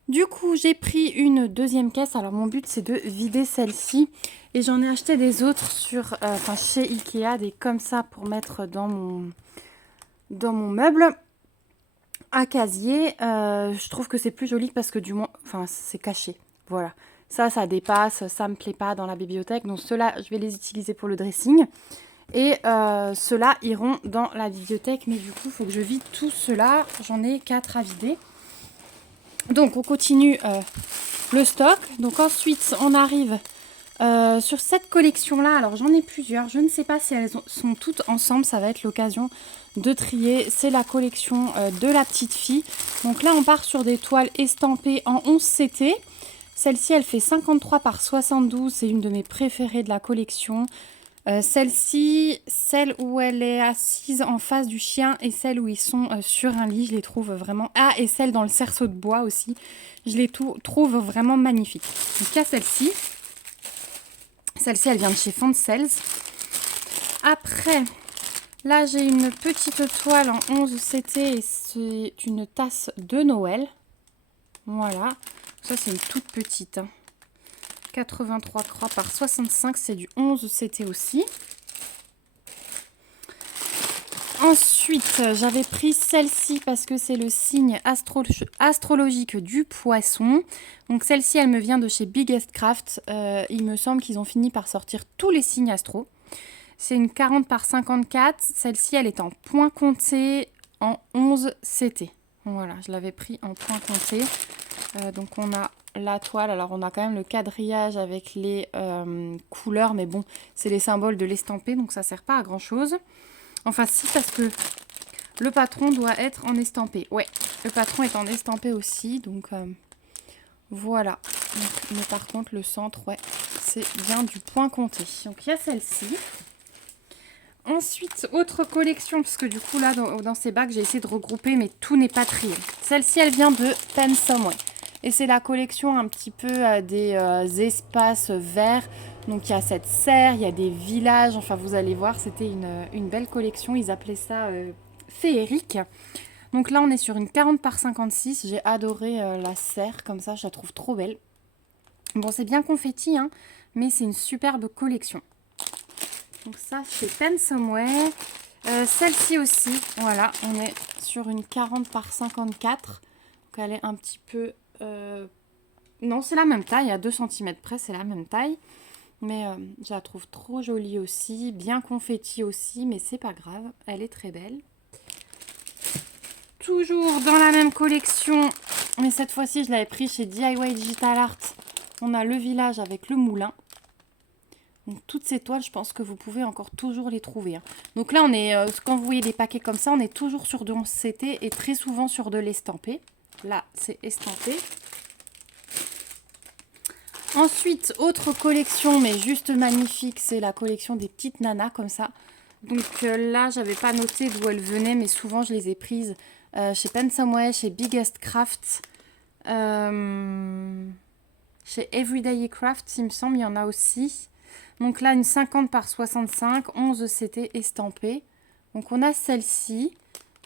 Du coup, j'ai pris une deuxième caisse. Alors, mon but, c'est de vider celle-ci. Et j'en ai acheté des autres chez Ikea, des comme ça pour mettre dans mon meuble à casier. Je trouve que c'est plus joli parce que du moins, c'est caché. Voilà. Ça dépasse, ça me plaît pas dans la bibliothèque. Donc, ceux-là, je vais les utiliser pour le dressing. Et ceux-là iront dans la bibliothèque. Mais du coup, il faut que je vide tout cela. J'en ai 4 à vider. Donc, on continue le stock. Donc, ensuite, on arrive sur cette collection-là. Alors, j'en ai plusieurs. Je ne sais pas si elles sont toutes ensemble. Ça va être l'occasion de trier. C'est la collection de la petite fille. Donc là, on part sur des toiles estampées en 11 CT. Celle-ci, elle fait 53 par 72. C'est une de mes préférées de la collection. Celle-ci, celle où elle est assise en face du chien et celle où ils sont sur un lit, je les trouve vraiment... Ah, et celle dans le cerceau de bois aussi, je les trouve vraiment magnifiques. Donc il y a celle-ci. Celle-ci, elle vient de chez Fontcells. Après, là, j'ai une petite toile en 11 CT et c'est une tasse de Noël. Voilà. Ça, c'est une toute petite, hein. 83 croix par 65, c'est du 11 CT aussi. Ensuite, j'avais pris celle-ci parce que c'est le signe astrologique du poisson. Donc celle-ci, elle me vient de chez Biggest Craft. Il me semble qu'ils ont fini par sortir tous les signes astro. C'est une 40 par 54. Celle-ci, elle est en point compté en 11 CT. Voilà, je l'avais pris en point compté. Donc on a la toile, alors on a quand même le quadrillage avec les couleurs, mais bon, c'est les symboles de l'estampé, donc ça sert pas à grand chose. Enfin si, parce que le patron doit être en estampé. Ouais, le patron est en estampé aussi, donc voilà. Donc, mais par contre le centre, ouais, c'est bien du point compté. Donc il y a celle-ci. Ensuite, autre collection, parce que du coup là dans ces bacs j'ai essayé de regrouper mais tout n'est pas trié. Celle-ci elle vient de Pensomeway et c'est la collection un petit peu des espaces verts. Donc il y a cette serre, il y a des villages, enfin vous allez voir, c'était une belle collection, ils appelaient ça féerique. Donc là on est sur une 40 par 56, j'ai adoré la serre comme ça, je la trouve trop belle. Bon c'est bien confetti hein, mais c'est une superbe collection. Donc ça c'est Pensomeway. Celle-ci aussi, voilà, on est sur une 40 par 54. Donc elle est un petit peu... Non, c'est la même taille, à 2 cm près, c'est la même taille. Mais je la trouve trop jolie aussi, bien confetti aussi, mais c'est pas grave, elle est très belle. Toujours dans la même collection, mais cette fois-ci je l'avais pris chez DIY Digital Art. On a le village avec le moulin. Donc toutes ces toiles, je pense que vous pouvez encore toujours les trouver. Hein. Donc là, on est quand vous voyez des paquets comme ça, on est toujours sur de 11 CT et très souvent sur de l'estampé. Là, c'est estampé. Ensuite, autre collection, mais juste magnifique, c'est la collection des petites nanas comme ça. Donc là, j'avais pas noté d'où elles venaient, mais souvent je les ai prises chez Pensomeway, chez Biggest Craft, chez Everyday Craft, il me semble, il y en a aussi. Donc là, une 50 par 65, 11 CT estampé. Donc on a celle-ci.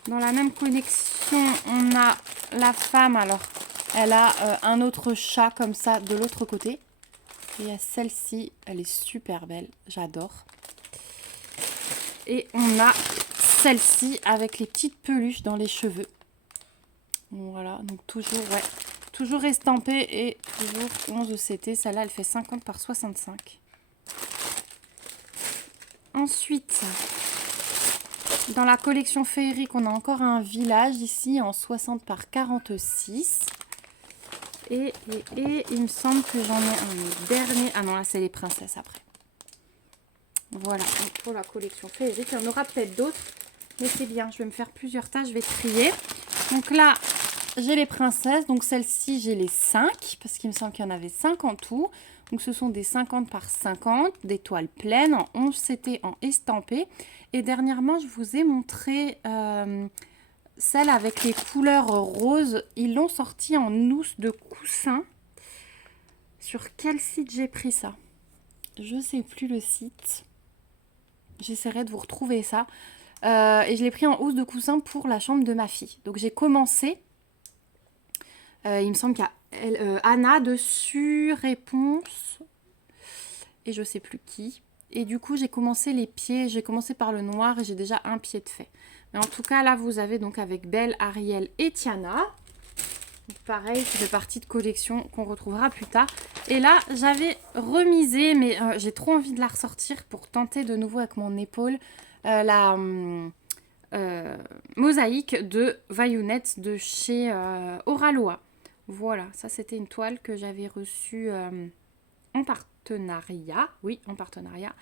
Dans la même collection, on a la femme. Alors, elle a un autre chat comme ça de l'autre côté. Et il y a celle-ci, elle est super belle, j'adore. Et on a celle-ci avec les petites peluches dans les cheveux. Voilà, donc toujours, ouais, toujours estampé et toujours 11 CT. Celle-là, elle fait 50 par 65. Ensuite, dans la collection féerique, on a encore un village ici en 60 par 46. Et il me semble que j'en ai un dernier. Ah non, là, c'est les princesses après. Voilà, donc pour la collection féerique. Il y en aura peut-être d'autres, mais c'est bien. Je vais me faire plusieurs tas, je vais trier. Donc là, j'ai les princesses. Donc celle-ci, j'ai les 5, parce qu'il me semble qu'il y en avait 5 en tout. Donc ce sont des 50 par 50, des toiles pleines en 11 CT en estampé. Et dernièrement, je vous ai montré celle avec les couleurs roses. Ils l'ont sortie en housse de coussin. Sur quel site j'ai pris ça? Je ne sais plus le site. J'essaierai de vous retrouver ça. Et je l'ai pris en housse de coussin pour la chambre de ma fille. Donc j'ai commencé. Il me semble qu'il y a Anna dessus, réponse. Et je sais plus qui. Et du coup, j'ai commencé les pieds. J'ai commencé par le noir et j'ai déjà un pied de fait. Mais en tout cas, là, vous avez donc avec Belle, Ariel et Tiana. Donc, pareil, ça fait partie de collection qu'on retrouvera plus tard. Et là, j'avais remisé, mais j'ai trop envie de la ressortir pour tenter de nouveau avec mon épaule la mosaïque de Vaillunette de chez Oraloa. Voilà, ça c'était une toile que j'avais reçue en partenariat. Oui, en partenariat.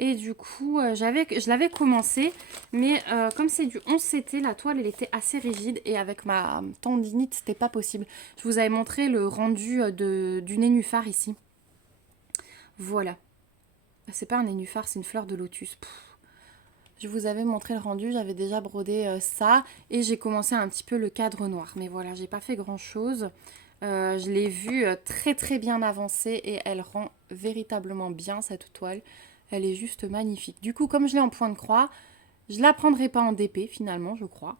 Et du coup, je l'avais commencé, mais comme c'est du 11 CT, la toile elle était assez rigide et avec ma tendinite, c'était pas possible. Je vous avais montré le rendu du nénuphar ici. Voilà. C'est pas un nénuphar, c'est une fleur de lotus. Je vous avais montré le rendu, j'avais déjà brodé ça et j'ai commencé un petit peu le cadre noir. Mais voilà, j'ai pas fait grand chose. Je l'ai vue très très bien avancée et elle rend véritablement bien cette toile. Elle est juste magnifique. Du coup, comme je l'ai en point de croix, je ne la prendrai pas en DP finalement, je crois.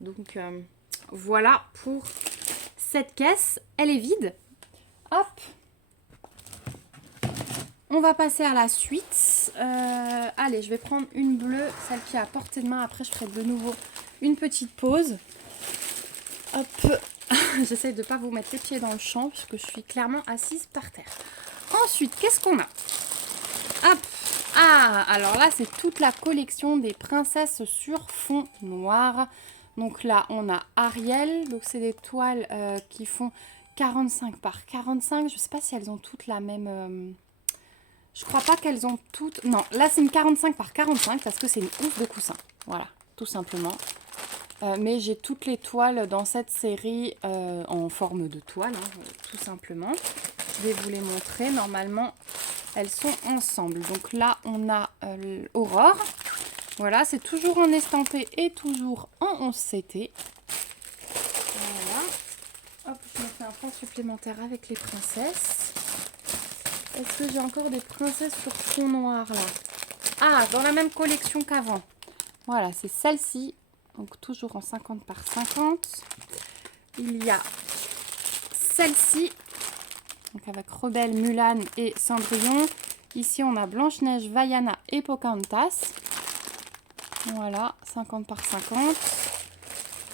Donc voilà pour cette caisse. Elle est vide. Hop. On va passer à la suite. Allez, je vais prendre une bleue, celle qui est à portée de main. Après, je ferai de nouveau une petite pause. Hop. J'essaie de ne pas vous mettre les pieds dans le champ parce que je suis clairement assise par terre. Ensuite, qu'est-ce qu'on a? Hop. Ah, alors là, c'est toute la collection des princesses sur fond noir. Donc là, on a Ariel. Donc, c'est des toiles qui font 45 par 45. Je ne sais pas si elles ont toutes la même... Je crois pas qu'elles ont toutes... Non, là, c'est une 45 par 45 parce que c'est une housse de coussin. Voilà, tout simplement. Mais j'ai toutes les toiles dans cette série en forme de toile, hein, tout simplement. Je vais vous les montrer. Normalement, elles sont ensemble. Donc là, on a Aurore. Voilà, c'est toujours en estampé et toujours en 11 CT. Voilà. Hop, je me fais un point supplémentaire avec les princesses. Est-ce que j'ai encore des princesses sur fond noir là? Ah, dans la même collection qu'avant. Voilà, c'est celle-ci. Donc toujours en 50 par 50. Il y a celle-ci. Donc avec Rebelle, Mulan et Cendrillon. Ici, on a Blanche-Neige, Vaiana et Pocahontas. Voilà, 50 par 50.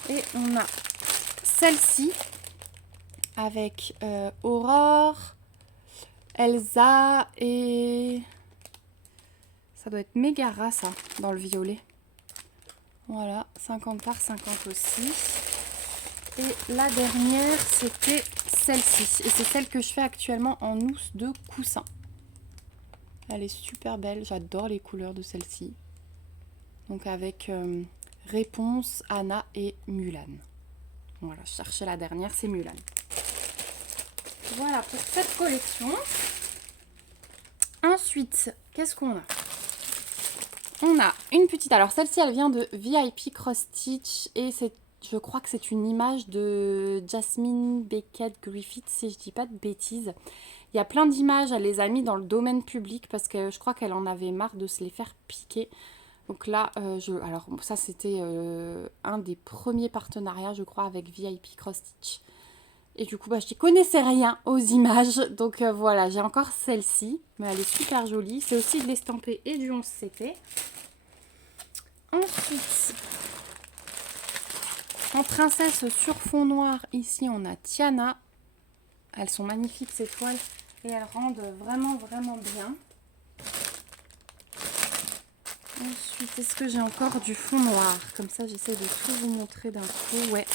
Et on a celle-ci avec Aurore, Elsa et... ça doit être Megara, ça, dans le violet. Voilà, 50 par 50 aussi. Et la dernière, c'était celle-ci. Et c'est celle que je fais actuellement en housse de coussin. Elle est super belle. J'adore les couleurs de celle-ci. Donc avec Réponse, Anna et Mulan. Voilà, je cherchais la dernière, c'est Mulan. Voilà pour cette collection. Ensuite, qu'est-ce qu'on a? On a une petite... Alors celle-ci, elle vient de VIP Cross Stitch. Et je crois que c'est une image de Jasmine Beckett Griffith, si je dis pas de bêtises. Il y a plein d'images, elle les a mis dans le domaine public parce que je crois qu'elle en avait marre de se les faire piquer. Donc là, alors ça c'était un des premiers partenariats, je crois, avec VIP Cross Stitch. Et du coup, je n'y connaissais rien aux images. Donc voilà, j'ai encore celle-ci. Mais elle est super jolie. C'est aussi de l'estampé et du 11 CT. Ensuite, en princesse sur fond noir, ici on a Tiana. Elles sont magnifiques ces toiles. Et elles rendent vraiment, vraiment bien. Ensuite, est-ce que j'ai encore du fond noir? Comme ça, j'essaie de tout vous montrer d'un coup. Ouais,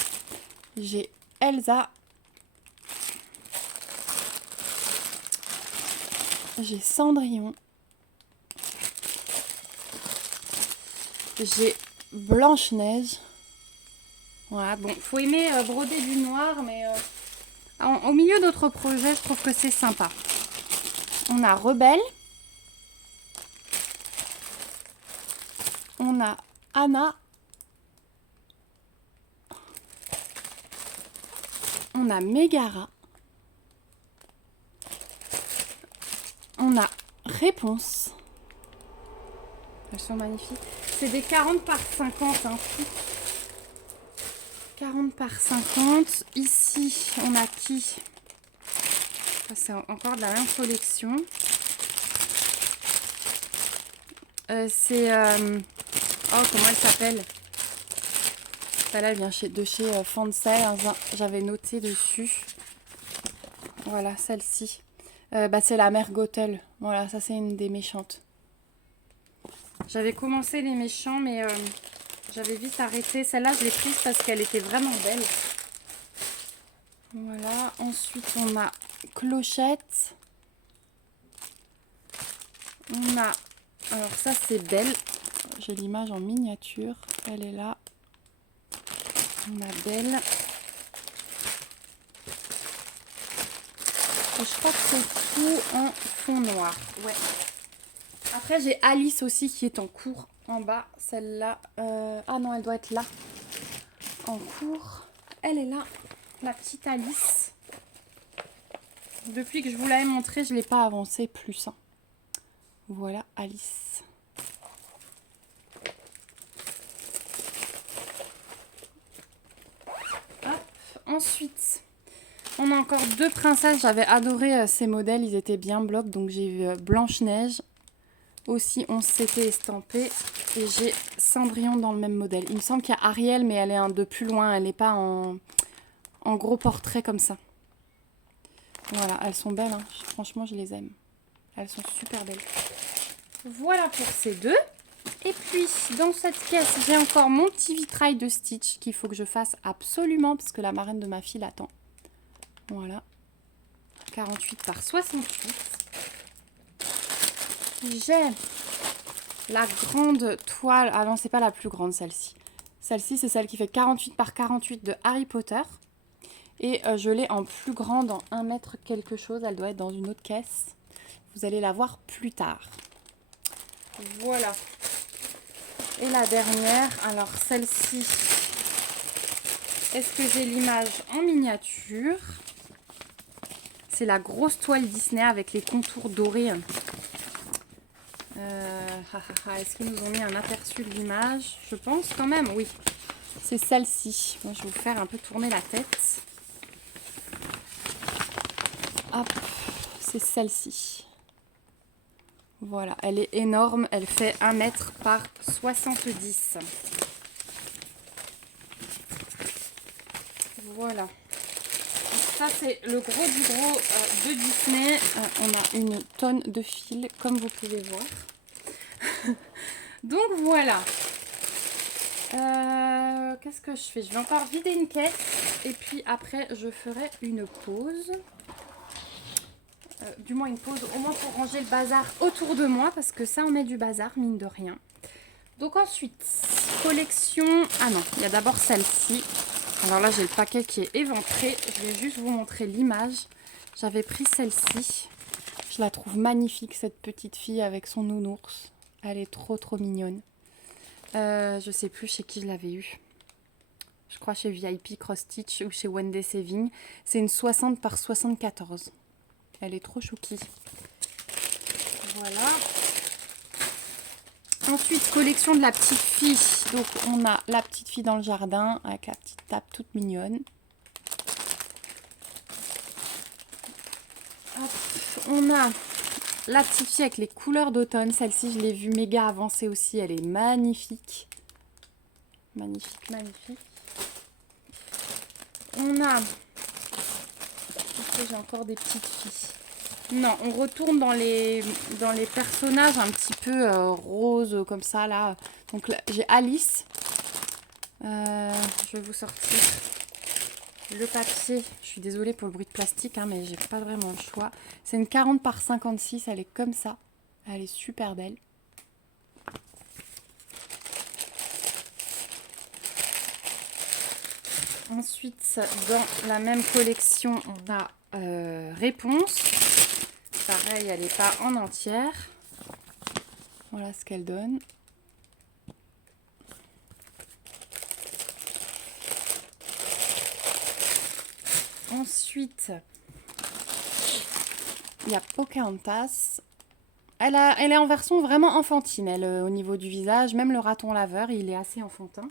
j'ai Elsa. J'ai Cendrillon. J'ai Blanche-Neige. Voilà, bon, faut aimer broder du noir, mais au milieu d'autres projets, je trouve que c'est sympa. On a Rebelle. On a Anna. On a Megara. On a Réponse. Elles sont magnifiques. C'est des 40 par 50. Hein. 40 par 50. Ici, on a qui? C'est encore de la même collection. C'est... oh, comment elle s'appelle? Celle-là, elle vient de chez Fansai. J'avais noté dessus. Voilà, celle-ci. C'est la mère Gothel. Voilà, ça c'est une des méchantes. J'avais commencé les méchants, mais j'avais vite arrêté. Celle-là, je l'ai prise parce qu'elle était vraiment belle. Voilà. Ensuite, on a Clochette. On a... alors ça, c'est Belle. J'ai l'image en miniature. Elle est là. On a Belle. Et je crois que c'est tout en fond noir. Ouais. Après, j'ai Alice aussi qui est en cours en bas. Celle-là. Ah non, elle doit être là. En cours. Elle est là. La petite Alice. Depuis que je vous l'avais montré, je ne l'ai pas avancé plus. Hein. Voilà Alice. Hop. Ensuite, on a encore deux princesses. J'avais adoré ces modèles. Ils étaient bien blocs. Donc j'ai eu Blanche-Neige. Aussi, on s'était estampé. Et j'ai Cendrillon dans le même modèle. Il me semble qu'il y a Ariel, mais elle est un de plus loin. Elle n'est pas en gros portrait comme ça. Voilà, elles sont belles. Hein. Franchement, je les aime. Elles sont super belles. Voilà pour ces deux. Et puis, dans cette caisse, j'ai encore mon petit vitrail de Stitch qu'il faut que je fasse absolument parce que la marraine de ma fille l'attend. Voilà. 48 par 68. J'ai la grande toile. Ah non, c'est pas la plus grande celle-ci. Celle-ci, c'est celle qui fait 48 par 48 de Harry Potter. Et je l'ai en plus grande, en 1 mètre quelque chose. Elle doit être dans une autre caisse. Vous allez la voir plus tard. Voilà. Et la dernière, alors celle-ci, est-ce que j'ai l'image en miniature? C'est la grosse toile Disney avec les contours dorés. Est-ce qu'ils nous ont mis un aperçu de l'image? Je pense quand même, oui. C'est celle-ci. Moi, je vais vous faire un peu tourner la tête. Hop, c'est celle-ci. Voilà, elle est énorme. Elle fait 1 mètre par 70. Voilà. Ça, c'est le gros du gros de Disney. On a une tonne de fils, comme vous pouvez voir. Donc, voilà. Qu'est-ce que je fais? Je vais encore vider une caisse. Et puis, après, je ferai une pause. Du moins, une pause au moins pour ranger le bazar autour de moi. Parce que ça, on met du bazar, mine de rien. Donc, ensuite, collection... Ah non, il y a d'abord celle-ci. Alors là, j'ai le paquet qui est éventré. Je vais juste vous montrer l'image. J'avais pris celle-ci. Je la trouve magnifique, cette petite fille avec son nounours. Elle est trop, trop mignonne. Je sais plus chez qui je l'avais eue. Je crois chez VIP Cross Stitch ou chez Wendy Saving. C'est une 60 par 74. Elle est trop chouki. Voilà. Ensuite, collection de la petite fille. Donc, on a la petite fille dans le jardin avec la petite table toute mignonne. Hop, on a la petite fille avec les couleurs d'automne. Celle-ci, je l'ai vue méga avancée aussi. Elle est magnifique. Magnifique, magnifique. On a... Est-ce que j'ai encore des petites filles? Non, on retourne dans les personnages un petit peu roses comme ça là. Donc là, j'ai Alice. Je vais vous sortir le papier. Je suis désolée pour le bruit de plastique, hein, mais j'ai pas vraiment le choix. C'est une 40 par 56, elle est comme ça. Elle est super belle. Ensuite, dans la même collection, on a Réponse. Pareil, elle n'est pas en entière. Voilà ce qu'elle donne. Ensuite, il y a Pocahontas. Elle est en version vraiment enfantine, elle, au niveau du visage. Même le raton laveur, il est assez enfantin.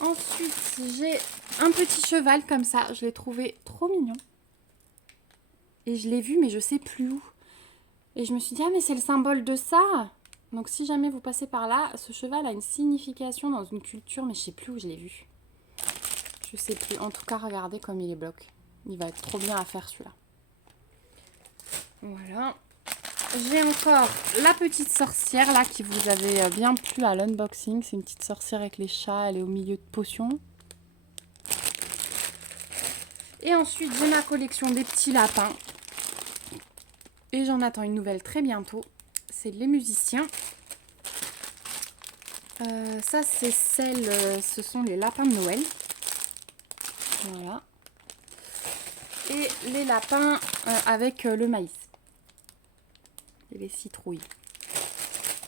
Ensuite, j'ai un petit cheval comme ça. Je l'ai trouvé trop mignon. Et je l'ai vu, mais je sais plus où. Et je me suis dit, ah mais c'est le symbole de ça. Donc si jamais vous passez par là, ce cheval a une signification dans une culture, mais je sais plus où je l'ai vu. Je sais plus. En tout cas, regardez comme il est bloc. Il va être trop bien à faire celui-là. Voilà. J'ai encore la petite sorcière là qui vous avait bien plu à l'unboxing. C'est une petite sorcière avec les chats. Elle est au milieu de potions. Et ensuite, j'ai ma collection des petits lapins. Et j'en attends une nouvelle très bientôt. C'est les musiciens. Ça, c'est ce sont les lapins de Noël. Voilà. Et les lapins avec le maïs. Et les citrouilles.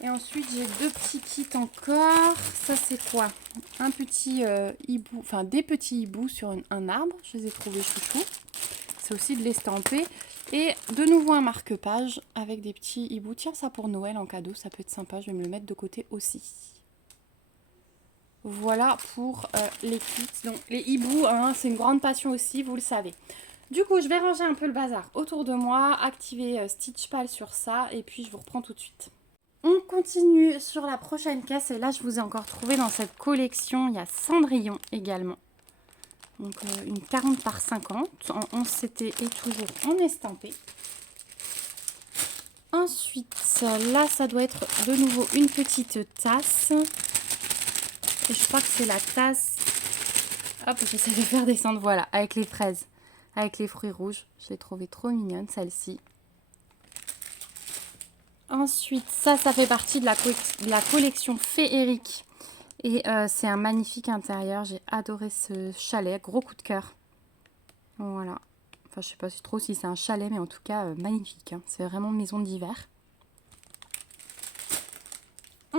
Et ensuite, j'ai 2 petits kits encore. Ça, c'est quoi? Un petit hibou, enfin des petits hiboux sur un arbre. Je les ai trouvés chouchous. C'est aussi de l'estamper. Et de nouveau un marque-page avec des petits hiboux. Tiens, ça pour Noël en cadeau, ça peut être sympa. Je vais me le mettre de côté aussi. Voilà pour les kits. Donc les hiboux, hein, c'est une grande passion aussi, vous le savez. Du coup, je vais ranger un peu le bazar autour de moi, activer Stitchpal sur ça et puis je vous reprends tout de suite. On continue sur la prochaine caisse et là, je vous ai encore trouvé dans cette collection, il y a Cendrillon également. Donc une 40 par 50 en 11 CT et toujours en estampé. Ensuite, là, ça doit être de nouveau une petite tasse. Et je crois que c'est la tasse. Hop, j'essaie de faire descendre, voilà, avec les fraises, avec les fruits rouges. Je l'ai trouvée trop mignonne, celle-ci. Ensuite, ça fait partie de la collection féerique. Et c'est un magnifique intérieur. J'ai adoré ce chalet, gros coup de cœur. Voilà. Enfin, je sais pas trop si c'est un chalet, mais en tout cas, magnifique. Hein. C'est vraiment maison d'hiver.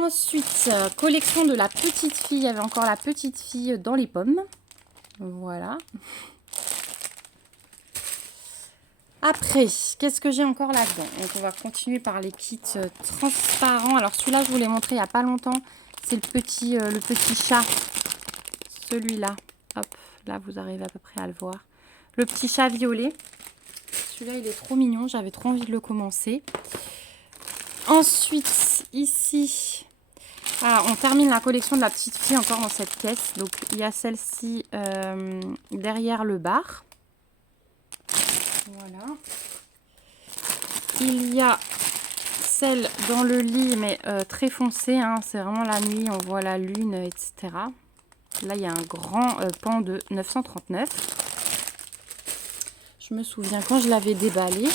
Ensuite, collection de la petite fille. Il y avait encore la petite fille dans les pommes. Voilà. Après, qu'est-ce que j'ai encore là-dedans? Donc, on va continuer par les kits transparents. Alors, celui-là, je vous l'ai montré il n'y a pas longtemps. C'est le petit chat. Celui-là. Hop, là, vous arrivez à peu près à le voir. Le petit chat violet. Celui-là, il est trop mignon. J'avais trop envie de le commencer. Ensuite, ici... Ah, on termine la collection de la petite fille encore dans cette caisse. Donc, il y a celle-ci derrière le bar. Voilà. Il y a celle dans le lit, mais très foncée. Hein. C'est vraiment la nuit, on voit la lune, etc. Là, il y a un grand pan de 939. Je me souviens quand je l'avais déballé.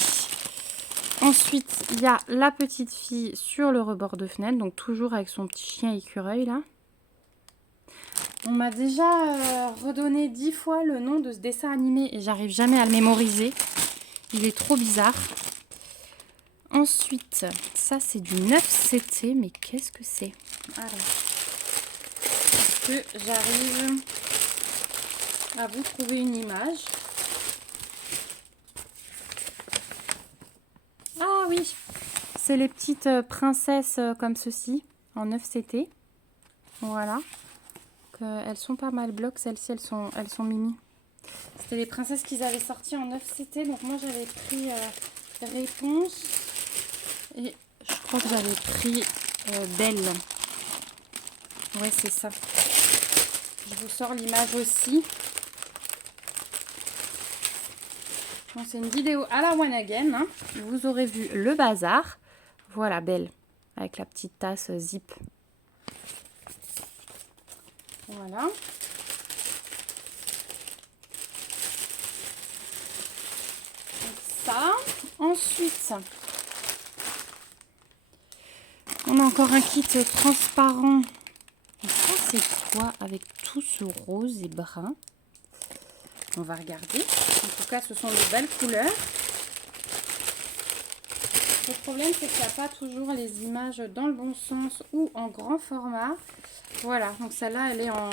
Ensuite, il y a la petite fille sur le rebord de fenêtre, donc toujours avec son petit chien écureuil là. On m'a déjà redonné 10 fois le nom de ce dessin animé et j'arrive jamais à le mémoriser. Il est trop bizarre. Ensuite, ça c'est du 9CT, mais qu'est-ce que c'est? Alors, est-ce que j'arrive à vous trouver une image? Ah oui, c'est les petites princesses comme ceci, en 9CT. Voilà. Elles sont pas mal blocs, celles-ci, elles sont mini. C'était les princesses qu'ils avaient sorties en 9CT. Donc moi, j'avais pris Réponse. Et je crois que j'avais pris Belle. Ouais, c'est ça. Je vous sors l'image aussi. Donc c'est une vidéo à la One Again. Hein. Vous aurez vu le bazar. Voilà, Belle. Avec la petite tasse zip. Voilà. Donc ça. Ensuite, on a encore un kit transparent. Ça, c'est quoi avec tout ce rose et brun? On va regarder. En tout cas, ce sont de belles couleurs. Le problème, c'est qu'il n'y a pas toujours les images dans le bon sens ou en grand format. Voilà, donc celle-là, elle est en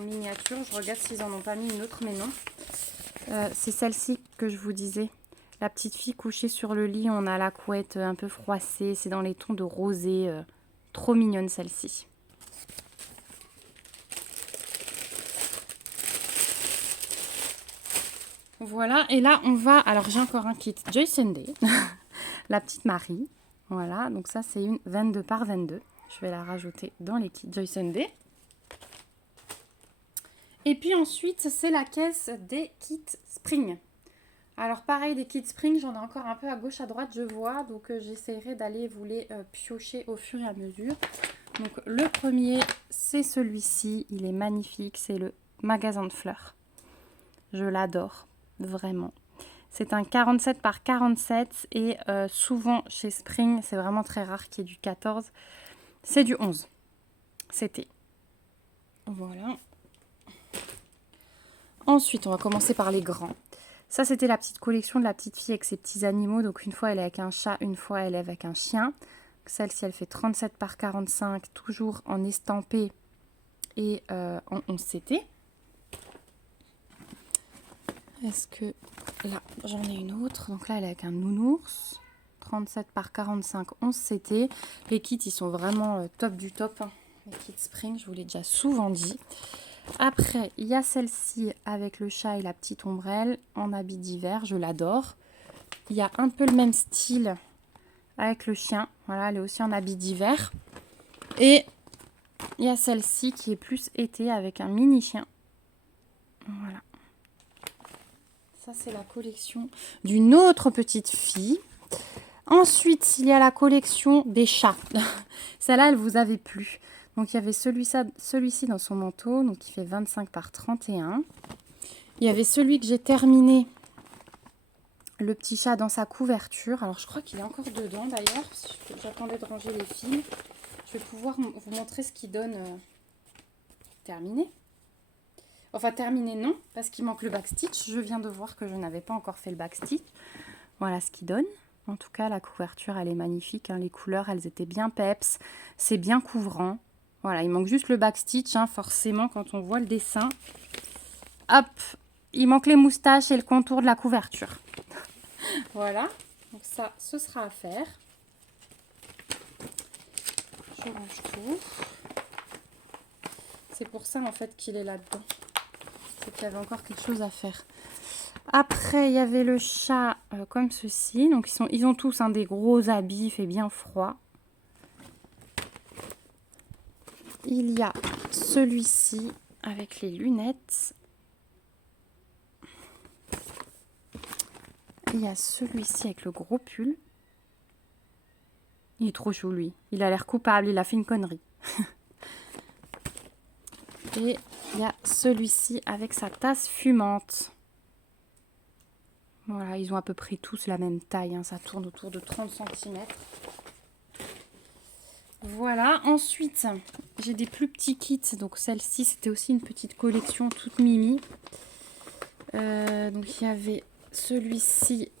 miniature. Je regarde s'ils n'en ont pas mis une autre, mais non. C'est celle-ci que je vous disais. La petite fille couchée sur le lit, on a la couette un peu froissée. C'est dans les tons de rosé. Trop mignonne celle-ci. Voilà, et là on va... Alors j'ai encore un kit Joyce and Day. La petite Marie. Voilà, donc ça c'est une 22 par 22. Je vais la rajouter dans les kits Joyce and Day. Et puis ensuite, c'est la caisse des kits Spring. Alors pareil, des kits Spring, j'en ai encore un peu à gauche, à droite, je vois. Donc j'essaierai d'aller vous les piocher au fur et à mesure. Donc le premier, c'est celui-ci. Il est magnifique, c'est le magasin de fleurs. Je l'adore, vraiment. C'est un 47 par 47 et souvent chez Spring, c'est vraiment très rare qu'il y ait du 14. C'est du 11. C'était. Voilà. Ensuite, on va commencer par les grands. Ça, c'était la petite collection de la petite fille avec ses petits animaux. Donc, une fois, elle est avec un chat, une fois, elle est avec un chien. Celle-ci, elle fait 37 par 45, toujours en estampé et en 11CT. Est-ce que... Là, j'en ai une autre. Donc là, elle est avec un nounours. 37 par 45, 11CT. Les kits, ils sont vraiment top du top. Hein. Les kits Spring, je vous l'ai déjà souvent dit. Après, il y a celle-ci avec le chat et la petite ombrelle en habit d'hiver. Je l'adore. Il y a un peu le même style avec le chien. Voilà, elle est aussi en habit d'hiver. Et il y a celle-ci qui est plus été avec un mini chien. Voilà. Ça, c'est la collection d'une autre petite fille. Ensuite, il y a la collection des chats. Celle-là, elle vous avait plu. Donc, il y avait celui-ci dans son manteau. Donc, il fait 25 par 31. Il y avait celui que j'ai terminé. Le petit chat dans sa couverture. Alors, je crois qu'il est encore dedans, d'ailleurs. J'attendais de ranger les fils. Je vais pouvoir vous montrer ce qu'il donne terminé. Enfin, terminé, non, parce qu'il manque le backstitch. Je viens de voir que je n'avais pas encore fait le backstitch. Voilà ce qu'il donne. En tout cas, la couverture, elle est magnifique. Hein. Les couleurs, elles étaient bien peps. C'est bien couvrant. Voilà, il manque juste le backstitch, hein, forcément, quand on voit le dessin. Hop, il manque les moustaches et le contour de la couverture. Voilà, donc ça, ce sera à faire. Je range tout. C'est pour ça, en fait, qu'il est là-dedans. C'est qu'il y avait encore quelque chose à faire. Après, il y avait le chat comme ceci. Donc, ils ont tous des gros habits, il fait bien froid. Il y a celui-ci avec les lunettes. Il y a celui-ci avec le gros pull. Il est trop chou, lui. Il a l'air coupable, il a fait une connerie. Et il y a celui-ci avec sa tasse fumante. Voilà, ils ont à peu près tous la même taille. Hein, ça tourne autour de 30 cm. Voilà, ensuite, j'ai des plus petits kits. Donc celle-ci, c'était aussi une petite collection toute mimi. Donc il y avait celui-ci,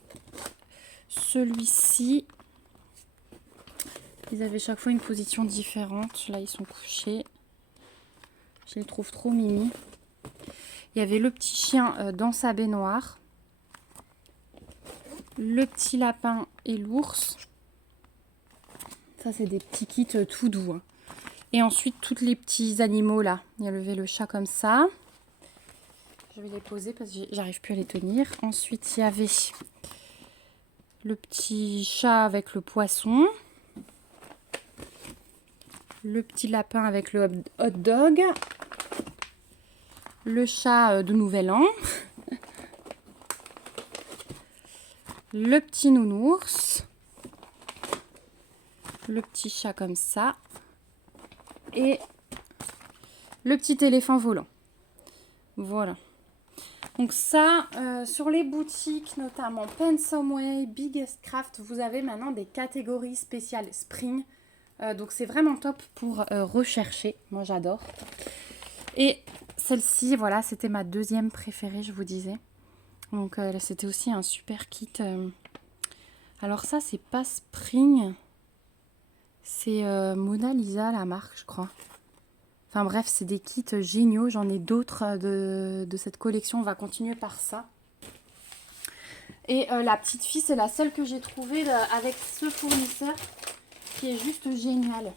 celui-ci. Ils avaient chaque fois une position différente. Là, ils sont couchés. Je les trouve trop mimi. Il y avait le petit chien dans sa baignoire. Le petit lapin et l'ours. Ça, c'est des petits kits tout doux. Hein. Et ensuite, tous les petits animaux là. Il y avait le chat comme ça. Je vais les poser parce que j'arrive plus à les tenir. Ensuite, il y avait le petit chat avec le poisson. Le petit lapin avec le hot dog. Le chat de Nouvel An. Le petit nounours. Le petit chat comme ça. Et le petit éléphant volant. Voilà. Donc ça, sur les boutiques, notamment Pensomeway, Biggest Craft, vous avez maintenant des catégories spéciales spring. Donc c'est vraiment top pour rechercher. Moi j'adore. Et celle-ci, voilà, c'était ma deuxième préférée, je vous disais. Donc c'était aussi un super kit. Alors ça, c'est pas spring. C'est Mona Lisa, la marque, je crois. Enfin bref, c'est des kits géniaux. J'en ai d'autres de cette collection. On va continuer par ça. Et la petite fille, c'est la seule que j'ai trouvée avec ce fournisseur qui est juste génial.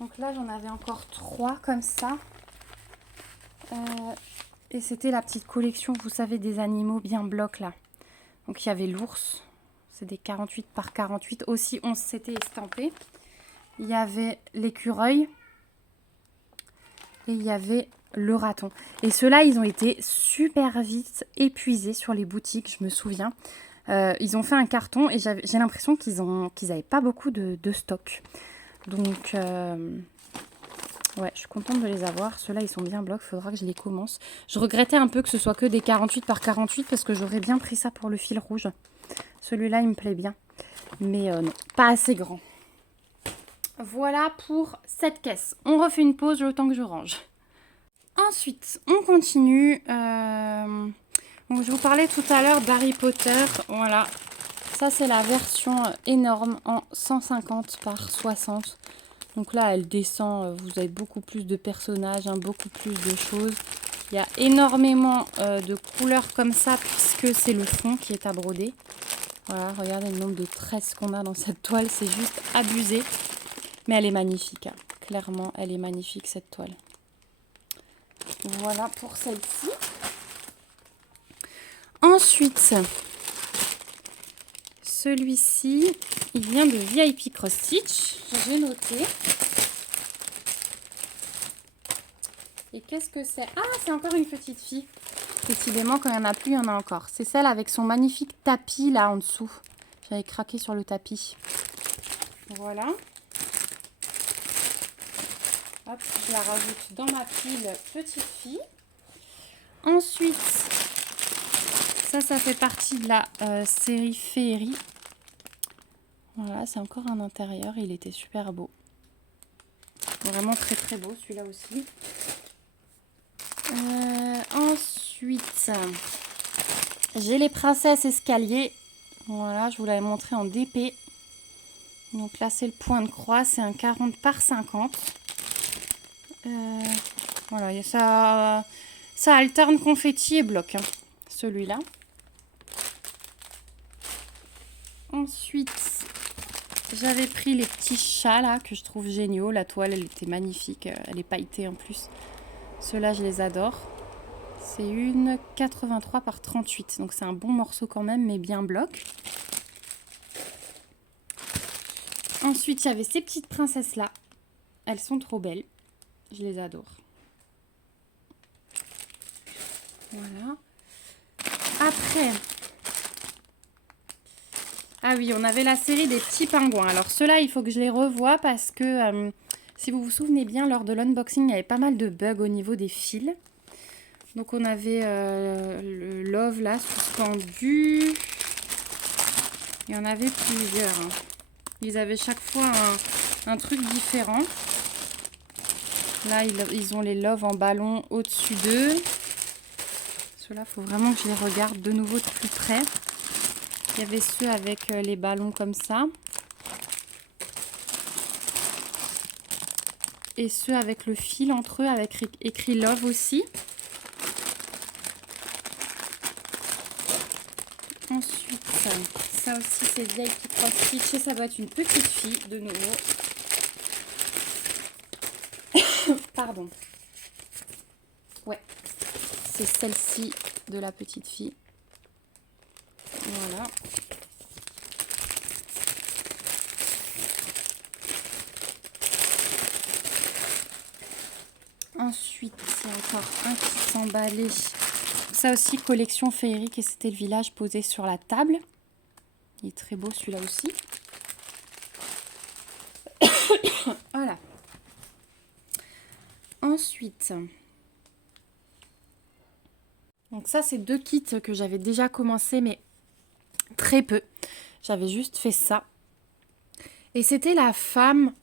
Donc là, j'en avais encore 3 comme ça. Et c'était la petite collection, vous savez, des animaux bien blocs là. Donc il y avait l'ours. C'est des 48 par 48. Aussi, on s'était estampé. Il y avait l'écureuil. Et il y avait le raton. Et ceux-là, ils ont été super vite épuisés sur les boutiques, je me souviens. Ils ont fait un carton et j'ai l'impression qu'ils n'avaient pas beaucoup de stock. Donc, ouais, je suis contente de les avoir. Ceux-là, ils sont bien blocs, il faudra que je les commence. Je regrettais un peu que ce soit que des 48 par 48 parce que j'aurais bien pris ça pour le fil rouge. Celui-là, il me plaît bien. Mais non, pas assez grand. Voilà pour cette caisse. On refait une pause le temps que je range. Ensuite, on continue. Donc, je vous parlais tout à l'heure d'Harry Potter. Voilà. Ça, c'est la version énorme en 150 par 60. Donc là, elle descend. Vous avez beaucoup plus de personnages, beaucoup plus de choses. Il y a énormément de couleurs comme ça puisque c'est le fond qui est à broder. Voilà, regardez le nombre de tresses qu'on a dans cette toile. C'est juste abusé. Mais elle est magnifique. Hein. Clairement, elle est magnifique cette toile. Voilà pour celle-ci. Ensuite, celui-ci, il vient de VIP Cross Stitch. J'ai noté. Et qu'est-ce que c'est? Ah, c'est encore une petite fille. Décidément, quand il n'y en a plus, il y en a encore. C'est celle avec son magnifique tapis là en dessous. J'avais craqué sur le tapis. Voilà. Hop, je la rajoute dans ma pile petite fille. Ensuite, ça fait partie de la série Féerie. Voilà, c'est encore un intérieur. Il était super beau. Vraiment très très beau celui-là aussi. Ensuite, j'ai les princesses escaliers. Voilà, je vous l'avais montré en DP. Donc là, c'est le point de croix. C'est un 40 par 50. Voilà, ça alterne confetti et bloc, hein, celui-là. Ensuite, j'avais pris les petits chats là que je trouve géniaux. La toile, elle était magnifique. Elle est pailletée en plus. Ceux-là, je les adore. C'est une 83 par 38. Donc c'est un bon morceau quand même, mais bien bloc. Ensuite, il y avait ces petites princesses là. Elles sont trop belles. Je les adore. Voilà. Après... Ah oui, on avait la série des petits pingouins. Alors ceux-là, il faut que je les revoie parce que si vous vous souvenez bien, lors de l'unboxing, il y avait pas mal de bugs au niveau des fils. Donc on avait le Love là, suspendu. Il y en avait plusieurs. Hein. Ils avaient chaque fois un truc différent. Là, ils ont les Love en ballon au-dessus d'eux. Ceux-là, il faut vraiment que je les regarde de nouveau de plus près. Il y avait ceux avec les ballons comme ça. Et ceux avec le fil entre eux, avec écrit Love aussi. Ensuite, ça aussi c'est vieille qui cross-stitch et ça doit être une petite fille de nouveau. Pardon. Ouais, c'est celle-ci de la petite fille. Voilà. Ensuite, il y a encore un qui s'emballait. Ça aussi, collection féerique et c'était le village posé sur la table. Il est très beau celui-là aussi. Voilà. Ensuite, donc ça c'est 2 kits que j'avais déjà commencé mais très peu. J'avais juste fait ça. Et c'était la femme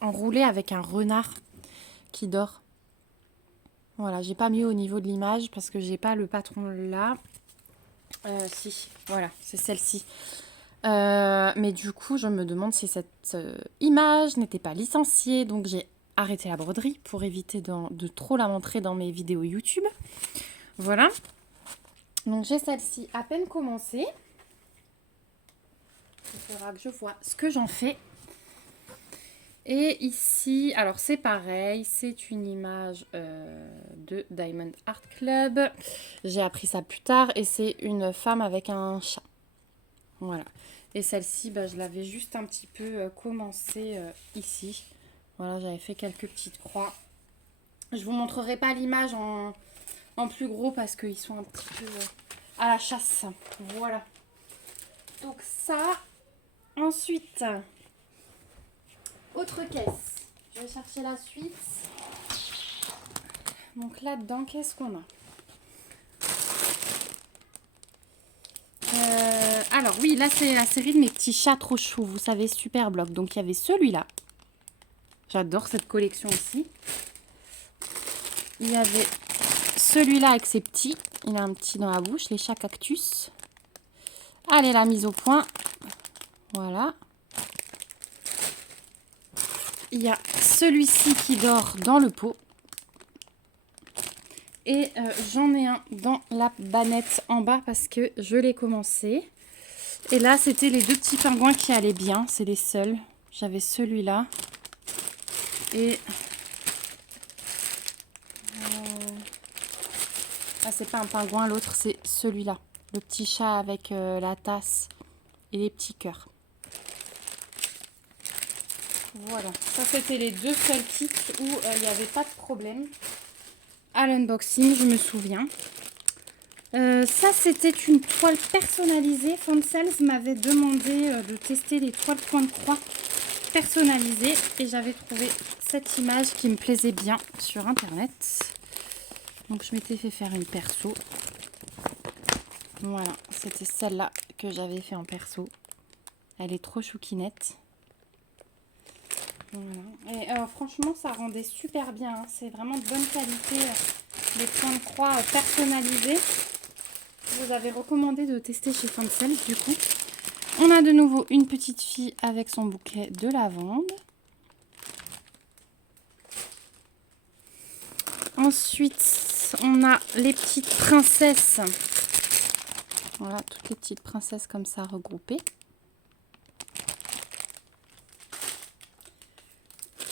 enroulée avec un renard qui dort. Voilà, j'ai pas mis au niveau de l'image parce que j'ai pas le patron là. Si, voilà, c'est celle-ci. Mais du coup, je me demande si cette image n'était pas licenciée. Donc j'ai arrêté la broderie pour éviter de trop la montrer dans mes vidéos YouTube. Voilà. Donc j'ai celle-ci à peine commencée. Il faudra que je vois ce que j'en fais. Et ici, alors c'est pareil, c'est une image de Diamond Art Club. J'ai appris ça plus tard et c'est une femme avec un chat. Voilà. Et celle-ci, bah, je l'avais juste un petit peu commencé ici. Voilà, j'avais fait quelques petites croix. Je vous montrerai pas l'image en plus gros parce qu'ils sont un petit peu à la chasse. Voilà. Donc ça. Ensuite, autre caisse. Je vais chercher la suite. Donc là-dedans, qu'est-ce qu'on a? Alors oui, là c'est la série de mes petits chats trop choux. Vous savez, super bloc. Donc il y avait celui-là. J'adore cette collection aussi. Il y avait celui-là avec ses petits. Il a un petit dans la bouche, les chats cactus. Allez, la mise au point. Voilà. Il y a celui-ci qui dort dans le pot. Et j'en ai un dans la bannette en bas parce que je l'ai commencé. Et là, c'était les 2 petits pingouins qui allaient bien. C'est les seuls. J'avais celui-là. Et... Ah, c'est pas un pingouin, l'autre, c'est celui-là. Le petit chat avec la tasse et les petits cœurs. Voilà. Ça, c'était les 2 seuls kits où il n'y avait pas de problème. À l'unboxing, je me souviens. Ça, c'était une toile personnalisée. Fansales m'avait demandé de tester les toiles point de croix personnalisées. Et j'avais trouvé cette image qui me plaisait bien sur internet. Donc, je m'étais fait faire une perso. Voilà, c'était celle-là que j'avais fait en perso. Elle est trop chouquinette. Voilà. Et franchement, ça rendait super bien. Hein. C'est vraiment de bonne qualité. Les points de croix personnalisés. vous avez recommandé de tester chez Fancel. Du coup, on a de nouveau une petite fille avec son bouquet de lavande. Ensuite, on a les petites princesses. Voilà, toutes les petites princesses comme ça regroupées.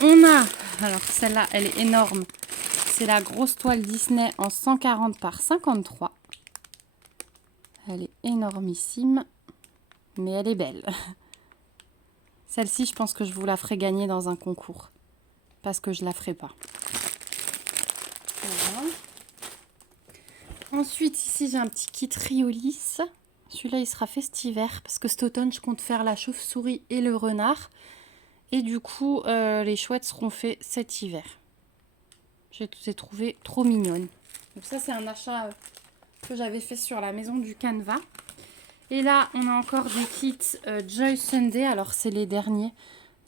On a, alors celle-là, elle est énorme. C'est la grosse toile Disney en 140 par 53. Elle est énormissime, mais elle est belle. Celle-ci, je pense que je vous la ferai gagner dans un concours, parce que je la ferai pas. Voilà. Ensuite, ici, j'ai un petit kit Riolis. Celui-là, il sera festivaire, parce que cet automne, je compte faire la chauve-souris et le renard. Et du coup, les chouettes seront faits cet hiver. Je les ai trouvées trop mignonnes. Donc ça, c'est un achat que j'avais fait sur la maison du Canva. Et là, on a encore des kits Joy Sunday. Alors, c'est les derniers.